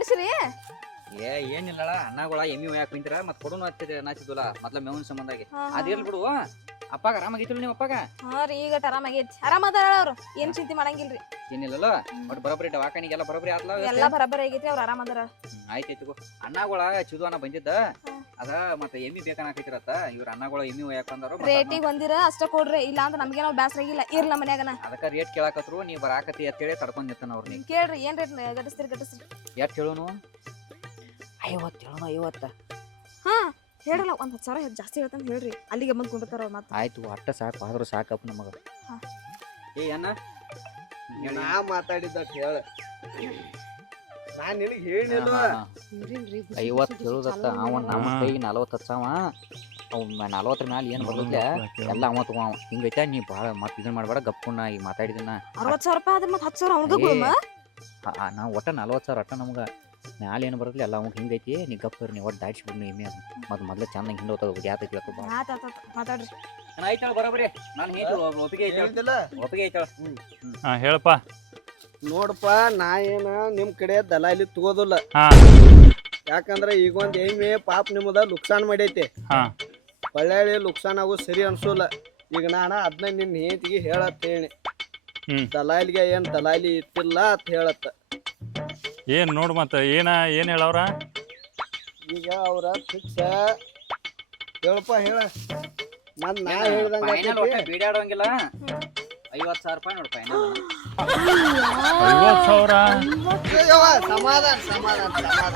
ಬರ್ರಿ ಏ ಏನಿಲ್ಲಳ ಅಣ್ಣಗಳ ಎಮ್ಮಿ ಒಯ್ಯಾಕ ಕುಂತಿರ ಮತ್ತೆ ಕೊಡೋನು ಹತ್ತಿದೆ ನಾಚಿದ್ವಲ್ಲ ಮೊದ್ಲ ಮೇವನ್ ಸಂಬಂಧಾಗಿ. ಹಾ. ಅದಿರ್ಲಿ ಬಿಡು ಅಪ್ಪಾಗ ಆರಾಮಾಗಿತ್ತು ನಿಮ್ಮ ಅಪ್ಪಾಗ? ಹಾ ರೀ ಈಗ ಆರಾಮಾಗೈತಿ ಆರಾಮದಾರ ಅವ್ರು ಏನ್ ಚಿಂತೆ ಮಾಡಂಗಿಲ್ರಿ. ಏನಿಲ್ಲಲ್ಲ ಒಟ್ಟು ಬರೋಬ್ಬರಿ ದವಾಖಾನಿಗೆಲ್ಲ ಬರೋಬ್ಬರಿ ಆತ್ಲ ಎಲ್ಲಾ ಬರಬರ ಆಗೈತಿ ಅವ್ರ ಆರಾಮದಾರ. ಆಯ್ತಾಯ್ತು ಅಣ್ಣಗಳ ಅಣ್ಣ ಬಂದಿದ್ದ ಅದ ಮತ್ತೆ ಎಮ್ಮಿ ಬೇಕನ್ನಾಕೈತಿರತ್ತ ಇವ್ರ ಅಣ್ಣಗಳ ಎಮ್ಮಿ ಒಯ್ಯಾಕ ಬಂದಾರು ರೇಟಿಗೆ ಬಂದಿರ ಅಷ್ಟ ಕೊಡ್ರಿ ಇಲ್ಲ ಅಂದ್ರೆ ನಮ್ಗೆ ನಾವು ಬ್ಯಾಸ್ರ ಆಗಿಲ್ಲ ಇರ್ಲ ಮನ್ಯಾಗನ. ಅದಕ್ಕ ರೇಟ್ ಕೇಳಾಕತ್ರು ನೀ ಬರಾಕತಿ ಅಂತೇಳಿ ತಡ್ಕೊಂಡ್ ನಿಂತಾನ ಅವ್ರ ನೀ ಕೇಳ್ರಿ ಏನ್ ರೇಟ್ ಗಟ್ಟಿಸ್ತೀರಿ ಗಟ್ಟಿಸ್ರಿ ಎಷ್ಟ್ ಹೇಳೋನು? ಐವತ್ತು ಹೇಳೋಣ ಐವತ್ತ ಹಾ ಹೇಳಲ್ಲ ಒಂದು ಹತ್ತು ಸಾವಿರ ಜಾಸ್ತಿ ಹೇಳ್ತಾನೆ ಹೇಳ್ರಿ. ಅಲ್ಲಿಗೆ ಬಂದು ಕುಂಡಿರ್ತಾರ ಅವ್ರ ಮಾತು ಆಯ್ತು ಅಟ್ಟ ಸಾಕು ಆದ್ರೂ ಸಾಕಪ್ಪ ನಮಗ. ಹಾ. ಏ ಅಣ್ಣ ನಾ ಮಾತಾಡಿದ್ದ ಹೇಳ. ನಾನು ನಿನಗ್ ಹೇಳಿಲ್ಲ ಐವತ್ತು ಹೇಳುದತ್ತ ಅವ ನಮ್ಮ ಹಾ. ಕೈಗೆ ನಲವತ್ತು ಹಚ್ಚಾವ ಅವ್ ನಲವತ್ತರ ಮ್ಯಾಲ ಏನ್ ಎಲ್ಲ ಅವ ತಗೋ ಅವ. ಹಿಂಗೈತೆ ನೀ ಭಾಳ ಮತ್ತೆ ಇದನ್ನ ಮಾಡಬೇಡ ಈಗ ಮಾತಾಡಿದನ್ನ. ಅರವತ್ ಸಾವಿರ ರೂಪಾಯಿ ಆದ್ರೆ ಮತ್ತೆ ಹತ್ತು ಸಾವಿರ ಅವ್ನಿಗೆ ಕೊಡುಮ? ನಾವು ಒಟ್ಟ ನಲವತ್ತು ಸಾವಿರ ಅಟ್ಟ ನಮ್ಗೆ. ಮ್ಯಾಲ ಏನು ಬರ್ತೈತಿ ಎಲ್ಲ ಅವಾಗ ಹಿಂಗೈತಿ ನೀ ಗಪ್ಪ ನೀ ಒಟ್ಟು ದಾಡ್ಸಿ ಬಿಡ್ನು ಎಮ್ಮೆ ಅದು ಮತ್ತೆ ಮೊದ್ಲು ಚಂದ ಹಿಂದೆ ಯಾಕಪ್ಪ ಆತ ಮಾತಾಡ್ರಿ. ಆಯ್ತಾಳ ಬರೋಬರಿ. ನಾನು ಹೇಳಿ ಒಪ್ಪಿಗೆ ಐತಲ್ಲ ಹೇಳಿದಿಲ್ಲ ಒಪ್ಪಿಗೆ ಐತಾಳ ಹಾ ಹೇಳಪ್ಪ. ನೋಡಪ್ಪ ನಾ ಏನ ನಿಮ್ ಕಡೆ ದಲಾಲಿ ತಗೋದಿಲ್ಲ. ಯಾಕಂದ್ರೆ ಯಾಕಂದ್ರ ಈಗ ಒಂದ್ ಎಮ್ಮೆ ಪಾಪ ನಿಮ್ಮದ ಲುಕ್ಸಾನ್ ಮಾಡೈತಿ. ಹಾ. ಒಳ್ಳೆ ಲುಕ್ಸಾನ್ ಆಗೋದು ಸರಿ ಅನ್ಸೋಲ್ಲ. ಈಗ ನಾನ ಅದನ್ನ ನಿನ್ ಹೇತಿಗೆ ಹೇಳತ್ತೇಳಿ. ದಲಾಲಿಗೆ ಏನ್ ದಲಾಲಿ ಇತ್ತಿಲ್ಲ ಅಂತ ಹೇಳತ್ತ. ಏನ್ ನೋಡು ಮತ್ತ ಏನ ಏನ್ ಹೇಳವ್ರ? ಈಗ ಅವ್ರ ಫಿಕ್ಸ್ ಹೇಳಪ್ಪ ಹೇಳ. ಮತ್ ನಾ ಹೇಳ್ದಂಗ ಫೈನಲ್ ಒಟ್ಟ ಬೀಡಾಡೋಂಗಿಲ್ಲ ಐವತ್ತು ಸಾವಿರ ರೂಪಾಯಿ ನೋಡಿ ಫೈನಲ್ ಐವತ್ತು ಸಾವಿರ? ಸಮಾಧಾನ ಸಮಾಧಾನ ಸಮಾಧಾನ.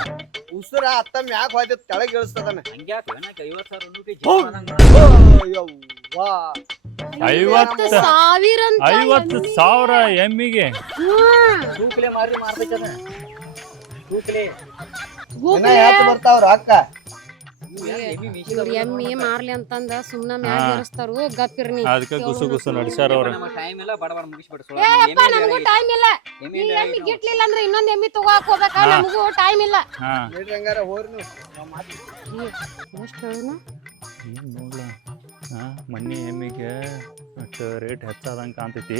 ಉಸಿರ ಅತ್ತ ಮ್ಯಾಗ ಹೋಯ್ತು ತೆಳಗ್ ಇಳಿಸ್ತದನ ಹಂಗ್ಯಾಕ ಐವತ್ತು ಸಾವಿರ ಅನ್ನೋಕೆ ಯವ್ವಾ ಐವತ್ತು ಸಾವಿರ ಅಂತ ಐವತ್ತು ಸಾವಿರ ಎಮ್ಮಿಗೆ. ತೂಕ್ಲೆ ಮಾರಿ ಮಾರ್ತೈತದ ಇವ್ರ ಎಮ್ಮಿ ಮಾರ್ಲಿ ಅಂತಂದ ಸುಮ್ನ ಮ್ಯಾಗ ಹಾ. ಏರಿಸ್ತಾರು. ಗಪ್ಪಿರ್ನಿ ಅದಕ್ಕೆ ಗುಸು ಗುಸು ನಡ್ಸ್ಯಾರ ಅವ್ರ. ನಮಗೆ ಟೈಮ್ ಇಲ್ಲ ಬಡ ಬಡ ಅಪ್ಪ ನಮಗೂ ಟೈಮ್ ಇಲ್ಲ. ಈ ಎಮ್ಮಿ ಗಿಟ್ಲಿಲ್ಲ ಅಂದ್ರೆ ಇನ್ನೊಂದ್ ಎಮ್ಮಿ ತಗೋಕ್ ಹೋಗ್ಬೇಕ? ನಮಗೂ ಟೈಮ್ ಇಲ್ಲ. ಹಾ. ನೋಡ್ರಿ ಹಂಗಾರ ಹೋರಿ ನೀವು. ಎಷ್ಟ್ ಹೇಳುನು? ಏನ್ ನೋಡ್ಲ. ಹಾ ಮಣ್ಣಿ ಎಮ್ಮಿಗೆ ಅಷ್ಟು ರೇಟ್ ಹೆಚ್ಚಾದಂಗೆ ಕಾಣ್ತೈತಿ.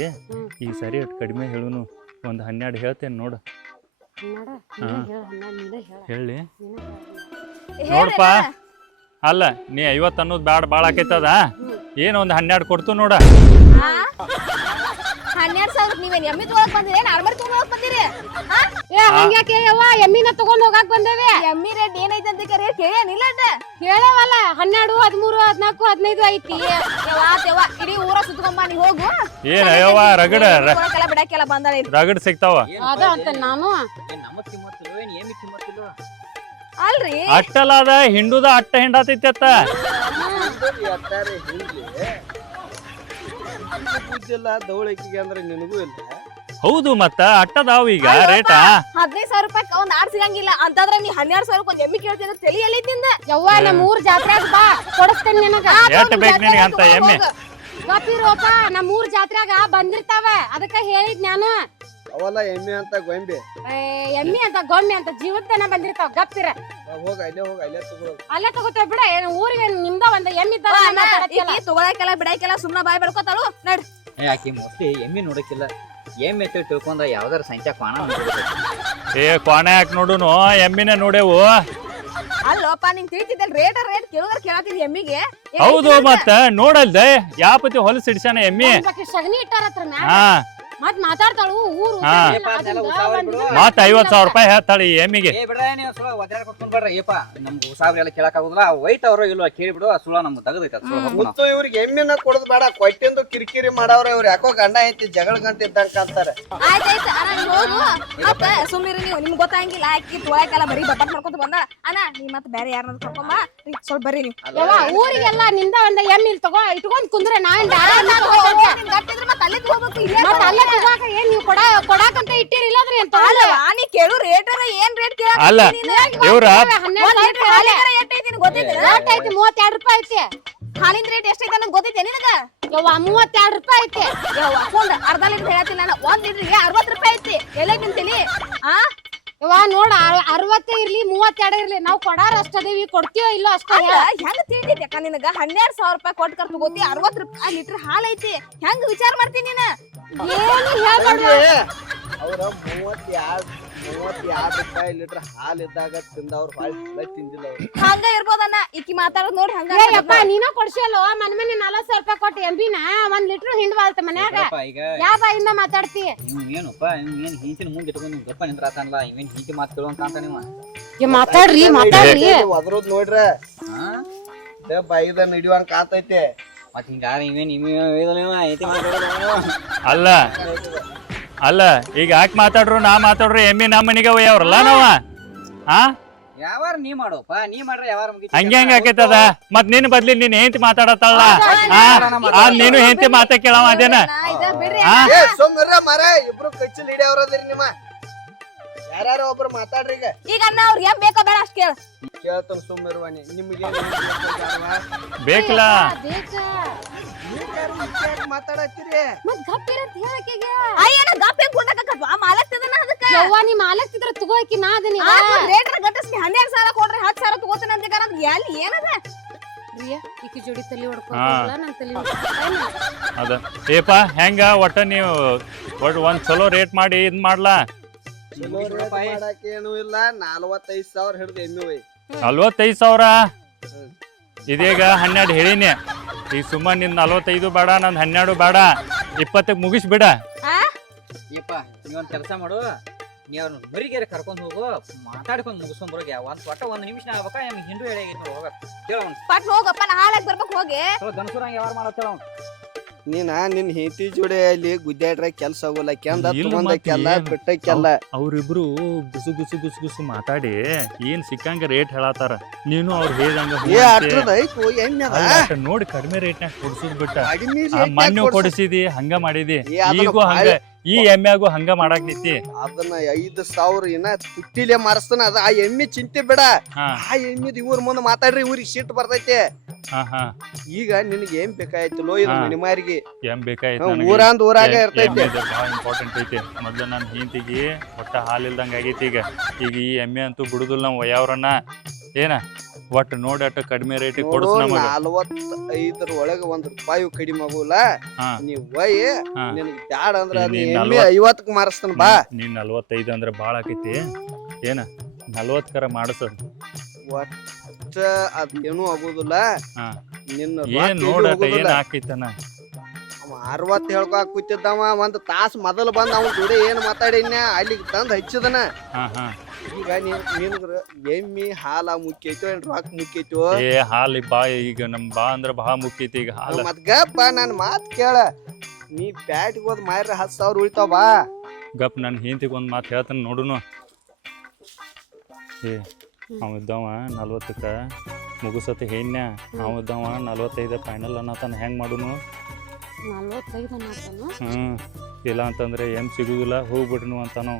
ಈ ಸರಿ ಕಡಿಮೆ ಹೇಳುನು. ಒಂದು ಹನ್ನೆರಡು ಹೇಳ್ತೇನೆ ನೋಡು. ಹೇಳ. ನೋಡಪ್ಪ ಅಲ್ಲ ನೀ ಐವತ್ತು ಅನ್ನೋದು ಬ್ಯಾಡ ಭಾಳ ಆಕೈತದ. ಏನು ಒಂದು ಹನ್ನೆರಡು ಕೊಡ್ತು ನೋಡ. ಹನ್ನೆರಡು ಸಾವಿರ ನೀವೇನ್ ಎಮ್ಮಿ ತಗೊಳಕ್ ಬಂದಿರಿ? ಏನ್ ಅರ್ಮರ್ ತಗೊಳಕ್ ಬಂದಿರಿ? ಏ ಹಂಗ್ಯಾಕೆ ಯವ್ವ ಎಮ್ಮಿನ ತಗೊಂಡ್ ಹೋಗಾಕ್ ಬಂದೇವಿ? ಎಮ್ಮಿ ರೇಟ್ ಏನೈತೆ ಅಂತ ಕರೆ ಕೇಳೇನಿಲ್ಲ ಹೇಳೇವಲ್ಲ ಹನ್ನೆರಡು ಹದಿಮೂರು ಹದಿನಾಲ್ಕು ಹದಿನೈದು ಐತಿ. ಯವ್ವ ಇಡೀ ಊರ ಸುತ್ಕೊಂಡ್ ಬಾ ನೀ ಹೋಗು. ಏನು ಅಯ್ಯವ್ವ ರಗಡ ಕೊಡಕ್ಕೆಲ್ಲ ಬಿಡಕ್ಕೆಲ್ಲ ಬಂದಾಳ ಇಲ್ಲಿ ರಗಡ್ ಸಿಗ್ತಾವ? ಅದ ಅಂತ ನಾನು. ನಮ್ಮ ಕಿಮ್ಮತ್ತಿಲ್ಲ ಏನು ಏಮಿ ಕಿಮ್ಮತ್ತಿಲ್ಲ ಅಲ್ರಿ? ಅಷ್ಟಲ್ಲ ಅದ ಹಿಂಡುದ ಅಟ್ಟ ಹಿಂಡಾತೈತಿ ಅತ್ತ ಬುದ್ಧಿಲ್ಲ ದೌಳಕ್ಕಿಗೆ ಅಂದ್ರೆ ನಿನಗೂ ಇಲ್ಲ? ಹೌದು ಮತ್ತ ಅಟ್ಟದಾವ್ ಈಗ ರೇಟ? ಹದಿನೈದು ಸಾವಿರ ರೂಪಾಯಿ ಒಂದ್ ಆಡ್ ಸಿಗಂಗಿಲ್ಲ. ಅಂತಂದ್ರೆ ನೀ ಹನ್ನೆರಡು ಸಾವಿರ ರೂಪಾಯಿ ಎಮ್ಮಿ ಕೇಳ್ತಿದ್ರೆ ತಲೆ ಎಲ್ಲಿ ತಿಂದ ಯವ್ವ ನಮ್ಮ ಊರ್ ಜಾತ್ರೆಯಾಗ ಬಾ ಕೊಡಿಸ್ತೇನೆ ನಿನಗ. ಎಷ್ಟು ಬೇಕು ನಿನಗೆ ಅಂತ ಎಮ್ಮೆ? ಗೊತ್ತಿರೋಪ ನಮ್ಮ ಊರ್ ಜಾತ್ರೆಗ ಬಂದಿರ್ತಾವ. ಅದಕ್ಕ ಹೇಳಿದ್ ನಾನು. ಅವಲ್ಲ ಎಮ್ಮೆ ಅಂತ ಗೊಂಬೆ. ಏ, ಎಮ್ಮಿ ಅಂತ ಗೊಮ್ಮೆ ಅಂತ ಜೀವತ್ತನ ಬಂದಿರ್ತಾವ ಗಪ್ಪಿರ ಹೋಗ ಅಲ್ಲೇ ಹೋಗ ಅಲ್ಲೇ ತಗೋ ಅಲ್ಲೇ ತಗೋತೇವ್ ಬಿಡ ಏನ್ ಊರಿಗೆ ನಿಮ್ದ ಒಂದ್ ಎಮ್ಮಿ ತರ ಮಾತಾಡಕ್ಕಿಲ್ಲ. ತಗೊಳಕೆಲ್ಲ ಬಿಡಾಕೆಲ್ಲ ಸುಮ್ನ ಬಾಯ್ ಬೆಳ್ಕೊತಾಳು ನಡ್. ಏ ಆಕಿ ಮೋಸ್ಟ್ಲಿ ಎಮ್ಮಿ ನೋಡಕ್ಕಿಲ್ಲ. ಎಮ್ಮೆ ಅಂತ ತಿಳ್ಕೊಂಡ ಯಾವ್ದಾರ ಸಂಖ್ಯಾ ಕ್ವಾಣ ಏ ಕೊನೆ ಹಾಕಿ ನೋಡುನು? ಎಮ್ಮಿನ ನೋಡೇವು. ಅಲ್ಲೋಪ ನಿಂಗ್ ತಿಳಿತಿದ್ದಲ್ ರೇಟ್ ರೇಟ್ ಕೇಳಿದ್ರೆ ಕೇಳತ್ತಿದ್ ಎಮ್ಮಿಗೆ. ಹೌದು ಮತ್ತ ನೋಡಲ್ದೆ ಯಾವ ಪತಿ ಹೊಲಸ್ ಹಿಡ್ಸಾನ ಎಮ್ಮಿ? ಸಗಣಿ ಇಟ್ಟಾರತ್ರ ಮ್ಯಾಲ. ಹಾ. ಮತ್ ಮಾತಾಡ್ತಾಳು ಊರು ಹಾ. ಮತ್ತ ಐವತ್ ಸಾವಿರ ರೂಪಾಯಿ ಹೇಳ್ತಾಳೆ ಈ ಎಮ್ಮಿಗೆ ಏ ಬಿಡ್ರ ನೀವು ಸುಳ ಒದ್ದಾಡಕ್ ಹೋಗ್ಕೊಂಡ್ ಬೇಡ್ರಿ ಏಪ ನಮ್ಗೆ ಸಾವಿರ ಎಲ್ಲ ಕೇಳಕ್ ಆಗುದಿಲ್ಲ ವೈಟ್ ಅವ್ರು ಇಲ್ವಾ ಕೇಳಿಬಿಡು ಆ ಸುಳ ನಮ್ಗೆ ತಗದೈತೆ ಅದು ಸುಳ ಹೋಗ್ಕೊಂಡು ಮುತ್ತು ಇವ್ರಿಗೆ ಎಮ್ಮಿನ ಕೊಡದ್ ಬೇಡ ಕೊಟ್ಟಿಂದು ಕಿರಿಕಿರಿ ಮಾಡವ್ರ ಇವ್ರು ಯಾಕೋ ಗಂಡ ಐತಿ ಜಗಳ ಗಂಟ ಇದ್ದಂಗ ಅಂತಾರೆ ಆಯ್ತಾಯ್ತು ಅಣ್ಣ ನೀವ್ ಹೋಗು ಮತ್ತ ಸುಮ್ನಿರಿ ನೀವು ನಿಮ್ಗೆ ಗೊತ್ತಾಗಿಲ್ಲ ಆಕಿ ತೊಳಕೆಲ್ಲ ಬರೀ ಬಬ್ಬಟ್ ಮಾಡ್ಕೊಂತ ಬಂದ ಅಣ್ಣ ನೀ ಮತ್ತೆ ಬೇರೆ ಯಾರನ್ನ ಕರ್ಕೊಂಬ ನೀ ಸ್ವಲ್ಪ ಬರ್ರಿ ನೀವು ಯವ್ವ ಊರಿಗೆಲ್ಲ ನಿಂದ ಒಂದ ಎಮ್ಮಿ ಇಲ್ಲಿ ತಗೋ ಇಟ್ಕೊಂಡ್ ಕುಂದ್ರೆ ನಾ ಏನ್ ಬ್ಯಾಡ ಅನ್ನಕ್ ಹೋಗ್ಬೇಕು, ಹೋಗ್ಬೇಕು. ನಿಮ್ಗ್ ಗಟ್ಟಿದ್ರೆ ಮತ್ತೆ ಅಲ್ಲಿಂದ ಹೋಗ್ಬೇಕು ಇಲ್ಲೇ ಮತ್ ಅಲ್ಲೇ ತಗೋಕ ಏನ್ ನೀವು ಕೊಡ ಕೊಡಾಕಂತ ಇಟ್ಟಿರಿಲ್ಲ ಅಂದ್ರೆ ಏನ್ ತಗೊಳ್ಳ ನೀ ಕೇಳು ರೇಟ್ ಏನ್ ರೇಟ್ ಕೇಳ ಅಲ್ಲ ಇವ್ರ ಹನ್ನೆರಡು ಹಾಲೆ. ಎಷ್ಟೈತಿ ನಿನಗೆ ಗೊತ್ತೈತೆ ರೇಟ್ ಐತಿ ಮೂವತ್ತೆರಡು ರೂಪಾಯಿ ಐತಿ. ಹಾಲಿನ ರೇಟ್ ಎಷ್ಟೈತೆ ನನಗೆ ಗೊತ್ತೈತೆ ನಿನಗ? ಯವ್ವ ಮೂವತ್ತೆರಡು ರೂಪಾಯಿ ಐತಿ. ಯವ್ವ ಒಂದ್ ಅರ್ಧ ಲೀಟರ್ ಹೇಳ್ತೀನಿ ನಾನು. ಒಂದ್ ಲೀಟರ್ಗೆ ಅರವತ್ತು ರೂಪಾಯಿ ಐತಿ. ಎಲ್ಲ ತಿಂತೀನಿ ಆ? ಯವ್ವ ನೋಡ ಅರವತ್ತೇ ಇರ್ಲಿ ಮೂವತ್ತೆರಡು ಇರ್ಲಿ. ನಾವ್ ಕೊಡಾರ ಅಷ್ಟದೇವಿ ಕೊಡ್ತೀವೋ ಇಲ್ಲೋ ಅಷ್ಟ. ಹೆಂಗ್ ಅಕ್ಕ ನಿನಗ? ಹನ್ನೆರಡು ಸಾವಿರ ರೂಪಾಯಿ ಕೊಟ್ಟು ಕರ್ ಗೊತ್ತಿ ಅರವತ್ತು ರೂಪಾಯಿ ಲೀಟರ್ ಹಾಲ್ ಐತಿ. ಹೆಂಗ್ ವಿಚಾರ ಮಾಡ್ತೀನಿ ನೀನು? ಅವ್ರ ರೂಪಾಯಿ ಲೀಟರ್ ಹಾಲ್ ಇದ್ದಾಗ ತಿಂದವ್ರು ಬಾಳ್ ತಿಂದಿಲ್ಲ ಅವ್ರು. ಹಂಗ ಇರ್ಬೋದನ್ನ ಈಕಿ ಮಾತಾಡೋದ್ ನೋಡಿ ಹಂಗ ಏ ಯಪ್ಪ ನೀನ ಕೊಡ್ಸಿಯಲ್ಲೋ ಮನ್ ಮನೆ ನಲವತ್ತು ಸಾವಿರ ರೂಪಾಯಿ ಕೊಟ್ಟು ಎಂಬಿನ ಒಂದ್ ಲೀಟರ್ ಹಿಂಡ್ವಾಲ್ತ ಮನ್ಯಾಗ. ಏನಪ್ಪ ಈಗ? ಯಾವ ಬಾಯಿಂದ ಮಾತಾಡ್ತಿ? ಇವ್ ಏನಪ್ಪ ಇವ್ ಏನ್ ಹಿಂಚಿನ ಮುಂದೆ ಇಟ್ಕೊಂಡು ಗಪ್ಪ ನಿಂದ್ರಾತನಲ್ಲ ಇವೇನ್ ಹಿಂಚಿ ಮಾತು ಕೇಳುವಂತ ಅಂತ ನೀವು ಏ, ಮಾತಾಡ್ರಿ ಮಾತಾಡ್ರಿ. ಅದ್ರದ್ ನೋಡ್ರ. ಹಾ? ಬಾಯಿದ ಕಾತೈತೆ ಇವೇನ್ ಅಲ್ಲ ಅಲ್ಲ ಈಗ ಯಾಕೆ ಮಾತಾಡ್ರು ನಾ ಮಾತಾಡ್ರು ಎಮ್ಮಿ ನಮ್ಮ ಮನೆಗೆ ಒಯ್ಯವ್ರಲ್ಲ ನಾವ? ಹಾ. ಯಾವಾರ ನೀ ಮಾಡೋಪ್ಪ ನೀ ಮಾಡ್ರೆ ಯಾವಾರ ಮುಗಿತಿ ಹಂಗೆ ಹೆಂಗ ಆಕೈತದ? ಮತ್ ನಿನ್ ಬದ್ಲಿ ನೀನ್ ಹೆಂಡತಿ ಮಾತಾಡತ್ತಲ್ಲ? ಹಾ ಆ ನೀನು ಹೆಂಡತಿ ಮಾತಾ ಕೇಳವ ಅದೇನ? ಬಿಡ್ರಿ. ಹಾ. ಸುಮ್ಮನೆ ಮರ ಇಬ್ರು ಕಚ್ಚಲ್ ಹಿಡಿಯವ್ರದಿರಿ ನಿಮ್ಮ. ಯಾರ್ಯಾರ ಒಬ್ರು ಮಾತಾಡ್ರಿ ಈಗ. ಈಗ ಅಣ್ಣ ಅವ್ರಿಗೆ ಏನ್ ಬೇಕೋ ಬೇಡ ಅಷ್ಟ್ ಕೇಳ. ಕೇಳ್ತಾನ ಸುಮ್ಮಿರುವಾನಿ ನಿಮ್ಗೆ ಬೇಕಲ್ಲ ಮಾತಾಡತ್ತೀರಿ? ಮತ್ ಗಪ್ಪಿರತ್ ಹೇಳಕ್ಕಿಗೆ ಅಯ್ಯನ ಗಪ್ಪೆ ಕುಂಡಕತ್ವ ಮಾಲಕ್ತದನ ಅದಕ್ಕ? ಯವ್ವ ನೀ ಮಾಲಕ್ತಿದ್ರ ತಗೋಕಿ ನಾ ಅದನ್ನ ರೇಟ್ ಗಟ್ಟಿಸ್ನಿ ಹನ್ನೆರಡು ಸಾವಿರ ಕೊಡ್ರಿ ಹತ್ತು ಸಾವಿರ ತಗೋತೀನಿ ಅಂತ ಅದು ಎಲ್ಲಿ ಏನದ? ಪ್ರಿಯ ಈಕಿ ಜೋಡಿ ತಲಿ ಹೊಡ್ಕೊಂಡ್ರಲ್ಲ ನನ್ ತಲಿ? ಅದ. ಏಪ ಹೆಂಗ ಒಟ್ಟ ನೀವು ಒಟ್ ಒಂದ್ ಚಲೋ ರೇಟ್ ಮಾಡಿ ಇದ್ ಮಾಡ್ಲಾ? ಚಲೋ ರೇಟ್ ಮಾಡಕ್ ಏನು ಇಲ್ಲ ನಲ್ವತ್ತೈದು ಸಾವಿರ ಹಿಡಿದು ಎಮ್ಮಿ ಒಯ್ ನಲ್ವತ್ತೈದು ಸಾವಿರ? ಇದೀಗ ಹನ್ನೆರಡು ಹೇಳಿನಿ. ಈಗ ಸುಮ್ಮ ನಿನ್ ನಲ್ವತ್ತೈದು ಬೇಡ ನಂದು ಹನ್ನೆರಡು ಬೇಡ. ಇಪ್ಪತ್ತಕ್ಕೆ ಮುಗಿಸ್ಬಿಡ ಯಪ್ಪ ನೀವೊಂದು ಕೆಲಸ ಮಾಡು. ನೀ ಅವ್ರನ್ನ ಬರಿಗೇರಿ ಕರ್ಕೊಂಡು ಹೋಗು ಮಾತಾಡ್ಕೊಂಡು ಮುಗಿಸ್ಕೊಂಡ್ ಬರೋಗೆ ಒಂದ್ ಒಟ್ಟ ಒಂದ್ ನಿಮಿಷ ಆಗ್ಬೇಕಾ? ಎಂ ಹಿಂಡು ಹೇಳಿ ಹೋಗ ಅವ್ನು. ಪಟ್ ಹೋಗಪ್ಪ ನಾ ಹಾಲಾಗಿ ಬರ್ಬೇಕು ಹೋಗಿ. ಸ್ವಲ್ಪ ಹಂಗೆ ಯಾವಾರ ಮಾಡತ್ತೇಳ ಅವ್ನು. ನೀನ ನಿನ್ ಹೆಂಡತಿ ಜೋಡಿ ಅಲ್ಲಿ ಗುದ್ದಾಡ್ರ ಕೆಲ್ಸ ಆಗೋಲ್ಲ ಕೆಂದ ಇಲ್ಲ ತಗೊಂಡಕ್ಕೆಲ್ಲ ಮತ್ತೆ ಬಿಟ್ಟಕ್ಕೆಲ್ಲ. ಅವ್ರಿಬ್ರು ಗುಸು ಗುಸು ಗುಸು ಗುಸು ಮಾತಾಡಿ ಏನ್ ಸಿಕ್ಕಂಗ ರೇಟ್ ಹೇಳತ್ತಾರ? ನೀನು ಅವ್ರ ಹೇಳ್ದಂಗ ಏ. ಅಟ್ರದ ಐತು ಎಣ್ಣೆ ಅದ. ನೋಡಿ ಕಡಿಮೆ ರೇಟ್ನಾಗ ಕೊಡ್ಸುದ್ ಬಿಟ್ಟ. ಕಡಿಮೆ ಆ, rate ನಾಗ್ ಮೊನ್ನೆ ಕೊಡ್ಸ- ಕೊಡಿಸಿದಿ ಹಂಗ ಮಾಡಿದಿ. ಏ, ಅದನ್ನ ಈಗೂ ಹಂಗ ಈ ಎಮ್ಮ್ಯಾಗೂ ಹಂಗ ಮಾಡಾಕ್ ನಿತ್ತಿ ಅದನ್ನ ಐದ್ ಸಾವಿರ ಇನ್ನ ತುಟ್ಟಿಲೆ ಮಾರಿಸ್ತಾನ ಅದ ಆ ಎಮ್ಮಿ ಚಿಂತೆ ಬೇಡ. ಹಾ. ಆ ಎಮ್ಮಿದ್ ಇವ್ರ ಮುಂದೆ ಮಾತಾಡ್ರಿ ಇವ್ರಿಗೆ ಸಿಟ್ಟು ಬರ್ತೈತೆ. ಈಗ ನಿನಗೆ ಏನ್ ಬೇಕಾಯ್ತು? ಇದು ಹಾ. ಮಿನಿಮಾರಿಗೆ ಎಂ ಬೇಕಾಯ್ತು ನನಗೆ. ಊರಾಂದ್ ಊರಾಗ ಇರ್ತೈತಿ. ಇರ್ತೈತೆ ಇದು ಭಾಳ ಇಂಪಾರ್ಟೆಂಟ್ ಐತಿ. ಮೊದ್ಲು ನನ್ನ ಹೆಂಡತಿಗೆ ಒಟ್ಟ ಹಾಲಿಲ್ದಂಗ ಆಗೈತಿ ಈಗ. ಈಗ ಈ ಎಮ್ಮೆ ಅಂತೂ ಬಿಡುದಿಲ್ಲ ನಮ್ಮ ಒಯ್ಯವ್ರನ್ನ ಏನ? ಒಟ್ಟು ನೋಡಿ ಅಟ್ಟ ಕಡಿಮೆ ರೇಟ್ ನೋಡು ಕೊಡಿಸ್ ನಮಗ. ಐದರ ಒಳಗ ಒಂದ್ ರೂಪಾಯಿ ಕಡಿಮೆ ಆಗೋಲ್ಲ. ಹಾ. ನೀವ್ ಒಯ್ ಹಾ. ನಿನಗ್ ಬ್ಯಾಡ ಅಂದ್ರ ನೀ- ಅದ್ ನೀ ಎಮ್ಮಿ ನಲ್ವತ್ತ್- ಐವತ್ತಕ್ ಮಾರಿಸ್ತಾನ ಬಾ. ನೀನ್ ನಲ್ವತ್ತೈದು ಅಂದ್ರೆ ಭಾಳ ಆಕೈತಿ. ಏನ? ನಲ್ವತ್ಕರ ಮಾಡಿಸೋದು ಒಟ್ಟ ಅದ್ ಏನೂ ಆಗುದಿಲ್ಲ. ಹಾ. ನಿನ್ನ ಏನ್ ರೊಕ್ಕ ನೋಡಟ ಎಲ್ಲಿ ಏನ್ ಹೋಗೋದಿಲ್ಲ. ಆಕೈತನ? ಅವ ಅರವತ್ ಹೇಳ್ಕೊಕ್ ಕೂತಿದ್ದವ ಒಂದ್ ತಾಸ್ ಮೊದಲು ಬಂದ್ ಅವ್ನ ಜೋಡಿ ಏನ್ ಮಾತಾಡಿನ ಅಲ್ಲಿಗೆ ತಂದ್ ಹಚ್ಚದನ. ಹಾ ಹಾ. ಈಗ ನೀನ್ ಎಮ್ಮಿ ಹಾಲ ಮುಖ್ಯೈತೋ ಏನ್ ರೊಕ್ಕ ಮುಖ್ಯೈತೋ ಏ ಹಾಲ್ ಬಾ ಈಗ ನಮ್ ಬಾ ಅಂದ್ರ ಬಾ ಮುಕ್ಕೈತಿ ಈಗ ಹಾಲ. ಮತ್ ಗಪ್ಪ ನನ್ ಮಾತ್ ಕೇಳ. ನೀ ಬ್ಯಾಟಿಗೆ ಹೋದ್ ಮಾರ್ರೆ ಹತ್ ಸಾವಿರ ಉಳಿತಾವ. ಬಾ ಗಪ್ ನನ್ನ ಹೆಂಡತಿಗೆ ಒಂದ್ ಮಾತು ಹೇಳ್ತಾನೆ ನೋಡುನು. ಏ. ಇದ್ದವ ನಲ್ವತ್ತಕ್ಕೆ ಮುಗಿಸತಿ ಹೆಣ್ಣ. ಅವ ಇದ್ದವ ನಲ್ವತ್ತೈದು ಫೈನಲ್ ಅನ್ನತಾನ. ಹೆಂಗ್ ಮಾಡುನು? ನಲ್ವತ್ತೈದು ಅನ್ನತಾನ. ಹ್ಮ್. ಇಲ್ಲ ಅಂತಂದ್ರೆ ಏನು ಸಿಗುದಿಲ್ಲ ಹೋಗ್ಬಿಡ್ನು ಅಂತಾನು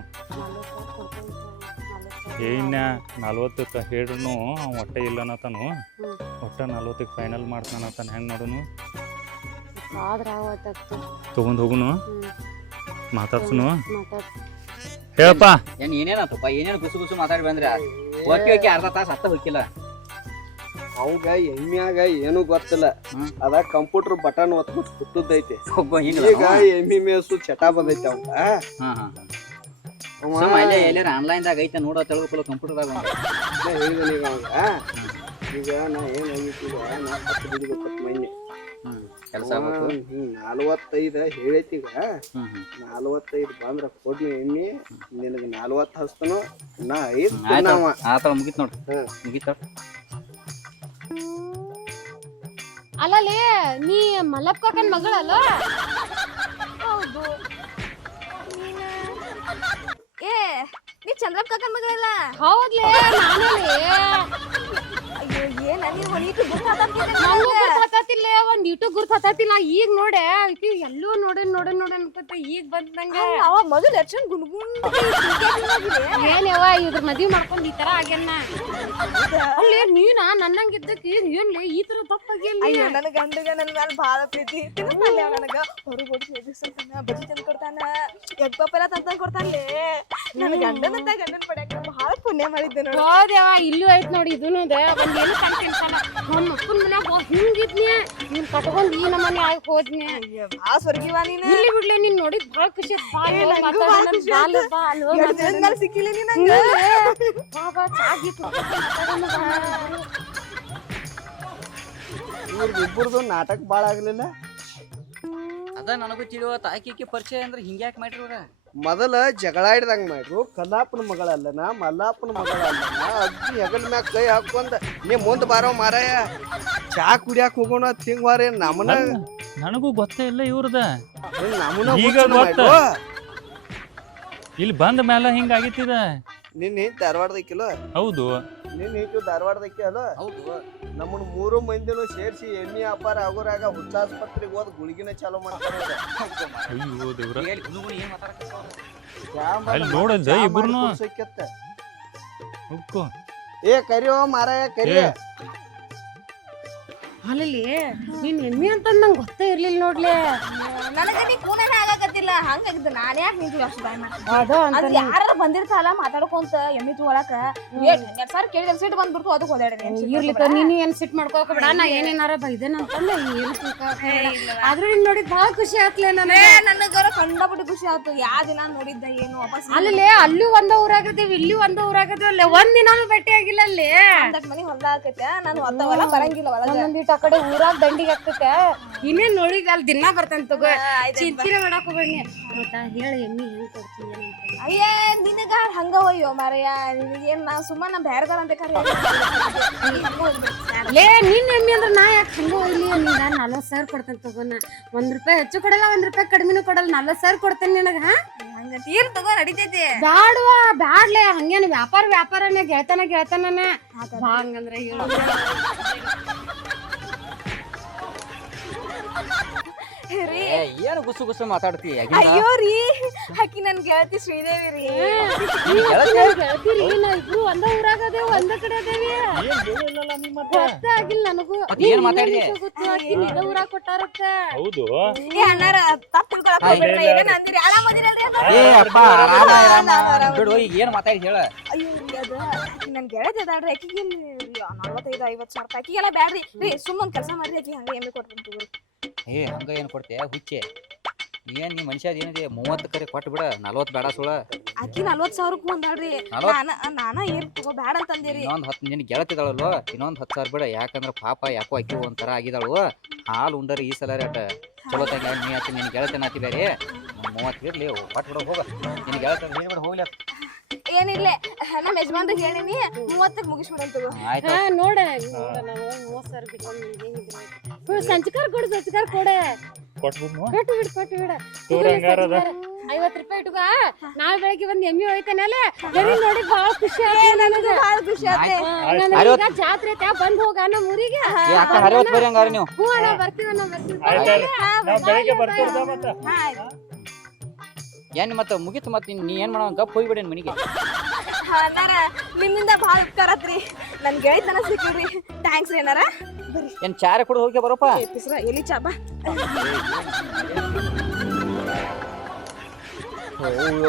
ಏನ ನಲ್ವತ್ತಕ್ಕೆ ಹೇಳ್ರು ಅವ ಒಟ್ಟೆ ಇಲ್ಲ ಅನ್ನತಾನು. ಒಟ್ಟೆ ನಲ್ವತ್ತಕ್ಕೆ ಫೈನಲ್ ಮಾಡ್ತಾನತಾನ ಹೆಂಗ್ ಮಾಡುನು? ತಗೊಂಡು ಹೋಗುನು? ಮಾತಾಡ್ಸುನು? ಮಾತಾಡ್ ಹೇಳಪ್ಪ. ಏನ್ ಏನೇನತ್ತಪ್ಪ ಏನೇನು ಗುಸು ಗುಸು ಮಾತಾಡಿ ಬಂದ್ರೆ? ಓಕೆ ಓಕೆ ಅರ್ಧ ತಾಸು ಹತ್ತ ಹೋಗಿಲ್ಲ ಅವಾಗ ಎಮ್ಮ್ಯಾಗ ಏನು ಗೊತ್ತಿಲ್ಲ. ಅದ ಕಂಪ್ಯೂಟರ್ ಬಟನ್ ಒತ್ಬಿಟ್ಟು ಸುತ್ತದೈತಿ ಒಬ್ಬ ಈಗ ಎಮ್ಮಿ ಮೇಸು ಚಟ ಬಂದೈತಿ ಅವಾಗ. ಇಲ್ಲೇ ಎಲ್ಲಾರ ಆನ್ಲೈನ್ದಾಗ ಐತೆ ನೋಡೋ ತಿಳ್ಕೊಲ್ಲ ಕಂಪ್ಯೂಟರ್ದಾಗ ದಾಗ ಹೇಳಿದೀನಿ ಈಗ ಅವಂಗ. ಈಗ ನಾ ಏನ್ ಆಗೈತಿ ಈಗ ನಾ ಮೊನ್ನೆ. ಕೆಲಸ ಆಗ್ಬೇಕು ಹ್ಮ್ ನಲ್ವತ್ತೈದ ಹೇಳೈತಿ ಈಗ ಹ್ಮ್ ಹ್ಮ್. ನಲ್ವತ್ತೈದು ಬಂದ್ರ ಕೊಡ್ಲಿ ಎಮ್ಮಿ ನಿನಗ ನಲ್ವತ್ತು ಹಸ್ತನು ನಾ ಐದು ಆತ ಮುಗೀತು ನೋಡ್ರಿ. ಮುಗಿತ? ಅಲ್ಲಲೇ ನೀ ಮಲ್ಲಪ್ಪ ಕಾಕನ್ ಮಗಳಲ್ಲ? ಹೌದು. ನೀನ ಏ ನೀ ಚಂದ್ರಪ್ಪ ಕಾಕನ್ ಮಗಳಲ್ಲ? ಹೌದ್ಲೇ ನಾನೇ ನೀನ್ ಗುರ್ತಾತಿಲ್ಲ ಒಂದ್ ಇಟ್ಟು ಗುರ್ತಾತಿಲ್ಲ ಈಗ ನೋಡೆ ಆಕಿ ಎಲ್ಲೂ ನೋಡೇನ್ ನೋಡೇನ್ ನೋಡೇನ್ ಅನ್ಕೋತ ಈಗ ಬಂದಂಗ ಅವ ಮೊದಲು ಎಷ್ಟೊಂದು ಗುಣಗುಂಡ ಏನ್ ಯವ್ವ ಇದ್ರ ಮದ್ವಿ ಮಾಡ್ಕೊಂಡ್ ಈ ತರ ಆಗ್ಯಾನ? ಅಲ್ಲಿ ನೀನ ನನ್ನಂಗಿದ್ದಕ್ಕೆ ಏನ್ಲೇ ಈ ತರ ತಪ್ಪಾಗಿಲ್ಲ ಅಯ್ಯೋ ನನ್ನ ಗಂಡಗ ನನ್ನ ಮೇಲೆ ಭಾಳ ಪ್ರೀತಿ ತಿನ್ನಲ್ಲ ನನಗ ಹೊರಗೆ ಓಡಿಸಿ ಎದುರಿಸ್ತಾನ ಬಜ್ಜಿ ತಂದು ಕೊಡ್ತಾನ ಎಗ್ ಪಪ್ಪೆಲ್ಲ ತಂದು ಕೊಡ್ತಾನೆ ನನ್ನ ಗಂಡನಂತ ಗಂಡನ ಪಡ್ಯಾಕ ಭಾಳ ಪುಣ್ಯ ಮಾಡಿದ್ದೆ ನೋಡು. ಹೌದ್ಯವ ಇಲ್ಲೂ ಐತ್ ನೋಡಿ ಇದೂನು ಏನು ಕಂಟಿನ್ಸಲ್ಲ ಮನ್ಯಾಗ ಹಿಂಗಿದ್ನಿ ನೀನ್ ಕಟ್ಕೊಂಡ್ ಈ ನಮ್ಮನೆ ಆಗಿ ಹೋದ್ನಿ ಆ ಸ್ವರ್ಗಿವ ನೀನು. ಇಲ್ಲಿ ಬಿಡ್ಲೆ ನೀನ್ ನೋಡಿ ಭಾಳ ಖುಷಿ. ಸಿಕ್ಕಿಲ್ಲ ಇಬ್ಬರದು ನಾಟಕ ಭಾಳ ಆಗ್ಲಿಲ್ಲ. ಅದ ನನಗೂ ತಿಳಿಯುವ ತಾಕಿಕಿ ಪರಿಚಯ ಅಂದ್ರೆ ಹಿಂಗ್ಯಾಕೆ ಮಾಡ್ರಿ ಇವ್ರ ಮೊದಲ ಜಗಳ ಮಾಡಿದ್ರು ಮಾಡ್ರು ಕಲ್ಲಾಪನ ಮಗಳಲ್ಲನ ಮಲ್ಲಾಪನ ಮಗಳಲ್ಲನ ಅಜ್ಜಿ ಹೆಗಲ ಮ್ಯಾಗ ಕೈ ಹಾಕೊಂಡ ನೀ ಮುಂದ್ ಬಾರೋ ಮಾರಾಯ ಚಾ ಕುಡಿಯಾಕ ಹೋಗೋಣ ತಿಂಗ್ವಾರೇ ನಮನ ನನಗೂ ಗೊತ್ತೇ ಇಲ್ಲ ಇವ್ರದ ನಮನ ಈಗ ಹುಚ್ಚನ ಗೊತ್ತ. ಮಾಡ್ರು. ಇಲ್ಲಿ ಬಂದ ಮೇಲೆ ಹಿಂಗಾಗಿತ್ತಿದ ನಿನ್ನ ಕಿಲೋ ಹೌದು ನಿನ್ನ ಹಿಟ್ಟು ಧಾರವಾಡದಕ್ಕೆ ಅಲ್ಲ ಹೌದು ನಮ್ಮನ್ನ ಮೂರು ಮಂದಿನೂ ಸೇರಿಸಿ ಎಮ್ಮಿ ವ್ಯಾಪಾರ ಆಗೋರಾಗ ಹುಚ್ಚಾಸ್ಪತ್ರೆಗೆ ಹೋದ್ ಗುಳಿಗಿನ ಚಾಲೂ ಮಾಡ್ತಾರೆ. ಅಯ್ಯೋ ದೇವ್ರ? ಅಲ್ಲಿ. ಏ ಕರಿಯೋ ಮಾರಾಯ ಕರಿ ಏ. ಅಲ್ಲಲ್ಲಿ ನೀನ್ ಎಮ್ಮಿ ಅಂತ ನಂಗೆ ಗೊತ್ತೇ ಇರ್ಲಿಲ್ಲ ನೋಡ್ಲೆ. ನನಗೆ ನೀ ಕೂನನೇ ಆಗಾಕತ್ತಿಲ್ಲ ಹಂಗಾಗಿದ್ದು ನಾನು ಯಾಕೆ ನಿಂತು ಅಷ್ಟು ಅದು ಯಾರು ಬಂದಿರ್ತಾಲ ಮಾತಾಡ್ಕೊಂತ ಎಮ್ಮಿ ತಗೊಳಕ ಸರ್ ಕೇಳಿದ್ರೆ ಸಿಟ್ ಸೀಟ್ ಬಂದ್ಬಿಡ್ತು ಅದಕ್ಕೆ ಹೋದಾಡ್ರಿ ಇರ್ಲಿ ನೀನು ಏನ್ ಸಿಟ್ ಮಾಡ್ಕೋಕ ಬಿಡ ನಾ ಏನೇನಾರ ಬೈದೇನ ಏನು ತಿಳ್ಕೊಳಕ್ ಹೋಗ್ಬೇಡ. ಆದ್ರೂ ನೀನ್ ನೋಡಿದ್ ಭಾಳ ಖುಷಿ ಆತ್ಲೆ ನನಗೆ. ನನಗರ ಕಂಡಬಿಟ್ಟು ಖುಷಿ ಆಯ್ತು ಯಾ ದಿನ ನೋಡಿದ್ದ ಏನು ವಾಪಸ್ ಅಲ್ಲೇ ಅಲ್ಲೂ ಒಂದ ಊರಾಗಿದ್ದೀವಿ ಇಲ್ಲಿ ಒಂದ ಊರಾಗಿದ್ದೀವಿ ಅಲ್ಲೇ. ಒಂದ್ ದಿನಾನು ಭೇಟಿ ಆಗಿಲ್ಲ ಅಲ್ಲಿ. ಮನೆ ಹೊಲ ಆಕೈತೆ ನಾನು ಹೊತ್ತವಲ್ಲ ಬರಂಗಿಲ್ಲ ಒಳಗ. ಆ ಕಡೆ ಊರಾಗ ದಂಡಿಗೆ ಆಗ್ತೈತೆ ಇನ್ನೇನ್ ನೋಡಿದ ಅಲ್ಲಿ ದಿನ ಬರ್ತಾನೆ ತಗೋ. ಚಿಂತಿನ ಮಾಡಕ್ ಹೋಗ್ಬೇಡಿ ಗೊತ್ತಾ ಹೇಳಿ ಎಮ್ಮಿ ಹೆಂಗ್ ಕೊಡ್ತೀನಿ ಅಯ್ಯ ನಿನಗ ಹಂಗ ಒಯ್ಯೋ ಮಾರಯ್ಯ ಏನ್ ನಾ ಸುಮ್ಮ ನಾ ಬ್ಯಾರೆದಾರ ಅಂತ ಕರೆ. ಲೇ ನಿನ್ನ ಎಮ್ಮಿ ಅಂದ್ರೆ ನಾ ಯಾಕೆ ಹಂಗ ಇಲ್ಲಿ ನಿಂಗ ನಲ್ವತ್ ಸಾವಿರ ಕೊಡ್ತೇನೆ ತಗೋನ ಒಂದ್ ರೂಪಾಯಿ ಹೆಚ್ಚು ಕೊಡಲ್ಲ ಒಂದ್ ರೂಪಾಯಿ ಕಡಿಮೆನೂ ಕೊಡಲ್ಲ. ನಲ್ವತ್ ಸಾವಿರ ಕೊಡ್ತೇನೆ ನಿನಗ ಹಾ? ಹಂಗ ತೀರ್ ತಗೋ ನಡಿತೈತಿ. ಬ್ಯಾಡ್ವಾ ಬ್ಯಾಡ್ಲೆ. ಹಂಗೇನು ವ್ಯಾಪಾರ ವ್ಯಾಪಾರನೇ ಗೆಳತನ ಗೆಳತನನೇ. ಹಂಗಂದ್ರೆ ಹಂಗಂದ್ರ ಹೇಳು. ರೀ ಏನು ಗುಸು ಗುಸು ಮಾತಾಡ್ತಿ? ಅಯ್ಯೋ ರೀ ಆಕಿ ನನ್ ಗೆಳತಿ ಶ್ರೀದೇವಿ ರೀ. ಇಬ್ರು ಒಂದ ಊರಾಗ ಅದೇವ್ ಒಂದ ಕಡೆ ಅದೇವಿ. ಆಗಿಲ್ಲ ನನಗೂ. ಏನ್ ಮಾತಾಡ್ದೆ? ಗೊತ್ತು, ಆಕಿ ಊರಾಗ ಕೊಟ್ಟಾರಕ್ಕ ಹೌದು. ಏ ಅಣ್ಣಾರ ತಪ್ಪ ತಿಳ್ಕೊಳಕ್ ಹೋಗ್ಬೇಡ್ರಿ ನಾ ಏನೇನ್ ಅಂದಿರಿ? ಆರಾಮ್ ಅದಿರಲ್ರಿ ಏ ಅಪ್ಪ ರಾಮ ರಾಮ ಆರಾಮ. ಬಿಡು ಈಗ ಏನ್ ಮಾತಾಡಿ ಹೇಳ? ಅಯ್ಯೋ ರೀ ಅದ ನನ್ ಗೆಳತಿ ಅದಾಳ್ರಿ ಆಕಿಗೆ ನಲ್ವತ್ತೈದು ಐವತ್ತು ಸಾವಿರ ರೂಪಾಯಿ. ಆಕಿಗೆಲ್ಲ ಬ್ಯಾಡ್ರಿ. ರೀ ಸುಮ್ಮನೆ ಕೆಲಸ ಮಾಡ್ರಿ ಆಕಿ ಹಂಗ ಎಮ್ಮೆ ಕೊಡ್ತೀನಿ ತಗೋರಿ. ಏ ಹಂಗ ಏನು ಕೊಡ್ತೆ ಹುಚ್ಚೆ. ಏನ್ ನೀ ಮನುಷ್ಯ ಏನಿದೆ? ಮೂವತ್ತು ಕರೆ ಕೊಟ್ಟು ಬಿಡ. ನಲ್ವತ್ತು ಬೇಡ ಸುಳ ಅಕ್ಕಿ ನಲ್ವತ್ ಸಾವಿರಕ್ಕೆ ಬಂದಾಳ್ರಿ ನಲ್ವತ್ತ್? ನಾನ ನಾನ ಏನ್ ತಗೋ ಬ್ಯಾಡ ಅಂತಂದಿರಿ. ಇನ್ನೊಂದ್ ಹತ್ತು ನಿನ್ ಗೆಳತಿದಾಳಲ್ವ ಇನ್ನೊಂದ್ ಹತ್ತು ಸಾವಿರ ಬಿಡ. ಯಾಕಂದ್ರ ಪಾಪ ಯಾಕೋ ಅಕ್ಕಿ ಒಂಥರ ಆಗಿದಾಳು. ಹಾಲು ಉಂಡರಿ ಈ ಸಲ ರೇಟ್. ಚಲೋ ತಂಗ ನೀ ಆತಿ ನಿನ್ ಗೆಳತಿ ಆತಿ ಬೇರೆ. ಮೂವತ್ತು ಇರ್ಲಿ ಕೊಟ್ಟು ಬಿಡ ಹೋಗ. ನಿನ್ ಗೆಳತಿ ಹೇಳ್ಬಿಡ ಹೋಗ್ಲಿ. ಏನಿಲ್ಲ ನಮ್ಮ ಯಜಮಾನ್ರಿಗೆ ಹೇಳಿನಿ. ಮೂವತ್ತಕ್ಕೆ ಮುಗಿಸ್ಬಿಡಂತ ತಗೋ ಆಯ್ತು. ಹಾ ನೋಡ. ನೋಡ ನಾವು ಮೂವತ್ ಸಾವಿರ ಬಿಟ್ಕೊಂಡು ಸಂಚಕಾರ ಕೊಡು ಸಂಚಕಾರ ಕೊಡೆ. ಕೊಟ್ಬಿಡ್ನು? ಕೊಟ್ಟು ಬಿಡು ಕೊಟ್ಟು ಬಿಡು. ತೋರ್ ರೂಪಾಯಿ ಇಟ್ಕ ನಾಳೆ ಬೆಳಗ್ಗೆ ಒಂದ್ ಎಮ್ಮಿ ಹೋಯ್ತಾನಲ್ಲ? ಎಮ್ಮಿ ನೋಡಿ ಭಾಳ ಖುಷಿ ಆಯ್ತು ನನಗೆ. ಬಹಳ ಖುಷಿ ಆಯ್ತು. ಈಗ ಜಾತ್ರೆ ಐತೆ ಬಂದ್ ಹೋಗ ನಮ್ಮ ಊರಿಗೆ? ಏ ಹರಿವತ್ತು ಬರ್ರಿ ಹಂಗಾರ ನೀವು. ಹ್ಞೂ ಅಣ್ಣ ಬರ್ತೀವಿ ಅಣ್ಣ ಬರ್ತೀವಿ. ಆಯ್ತಾರ ನಾವ್ ಬೆಳಿಗ್ಗೆ ಬರ್ತೀವಿ ಮತ್ತ? ಹಾ ಮತ್ತೆ ಮುಗೀತು ಮತ್ತೆ ನೀ ಏನ್ ಮಾಡೋ ಗಪ್ ಹೋಗ್ಬಿಡೇನ್ ಮನಿಗೆ. ಅಣ್ಣಾರ ನಿಮ್ಮಿಂದ ಭಾಳ ಉಪಕಾರ ಆತ್ರಿ. ನನ್ ಗೆಳಿತನ ಸಿಕ್ಕಿರಿ ಥ್ಯಾಂಕ್ಸ್ ರೀ ಅಣ್ಣಾರ. ಬರ್ರಿ. ಏನ್ ಚಾರ ಕುಡ್ದು ಹೋಗಿ ಬರೋಪ್ಪ ಪಿಸ್ರ ಎಲ್ಲಿ ಚಾಪ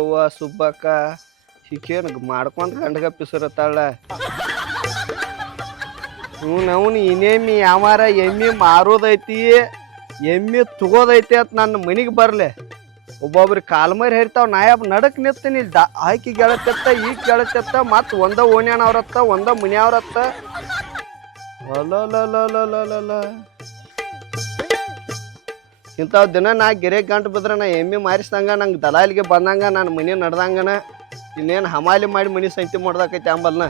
ಅವ್ವ ಸುಬ್ಬಕ್ಕ ಈಕೇನು ಮಾಡ್ಕೊಂತ ಗಂಡಗ ಪಿಸರತ್ತಾಳ? ಇವ್ನು ಅವನು ಇನ್ನೇಮಿ ಯಾವಾರ ಎಮ್ಮಿ ಮಾರೋದೈತಿ ಎಮ್ಮಿ ತಗೋದೈತಿ ಅಂತ ನನ್ನ ಮನಿಗೆ ಬರ್ಲೆ. ಒಬ್ಬೊಬ್ರಿಗೆ ಕಾಲ್ಮರಿ ನಾ ನಾಯಬ್ ನಡಕ್ ನಿಂತೀನಿ, ದ ಆಕಿ ಗೆಳತ್ತೆತ್ತ ಈಗ ಗೆಳತ್ತೆತ್ತ ಮತ್ತು ಒಂದ ಓಣ್ಯಾನವ್ರತ್ತ, ಒಂದ ಮುನಿಯವ್ರತ್ತ. ಇಂಥವ್ ದಿನ ನಾ ಗೆರೆ ಗಂಟು ಬಿದ್ರೆ ನಾ ಎಮ್ಮೆ ಮಾರಿಸ್ದಂಗ, ನಂಗೆ ದಲಾಲಿಗೆ ಬಂದಂಗ, ನಾನು ಮನೆ ನಡ್ದಂಗನ, ಇನ್ನೇನು ಹಮಾಲಿ ಮಾಡಿ ಮನಿ ಸಂತಿ ಮಾಡ್ದಾಕೈತಿ ಅಂಬಲ್ನ.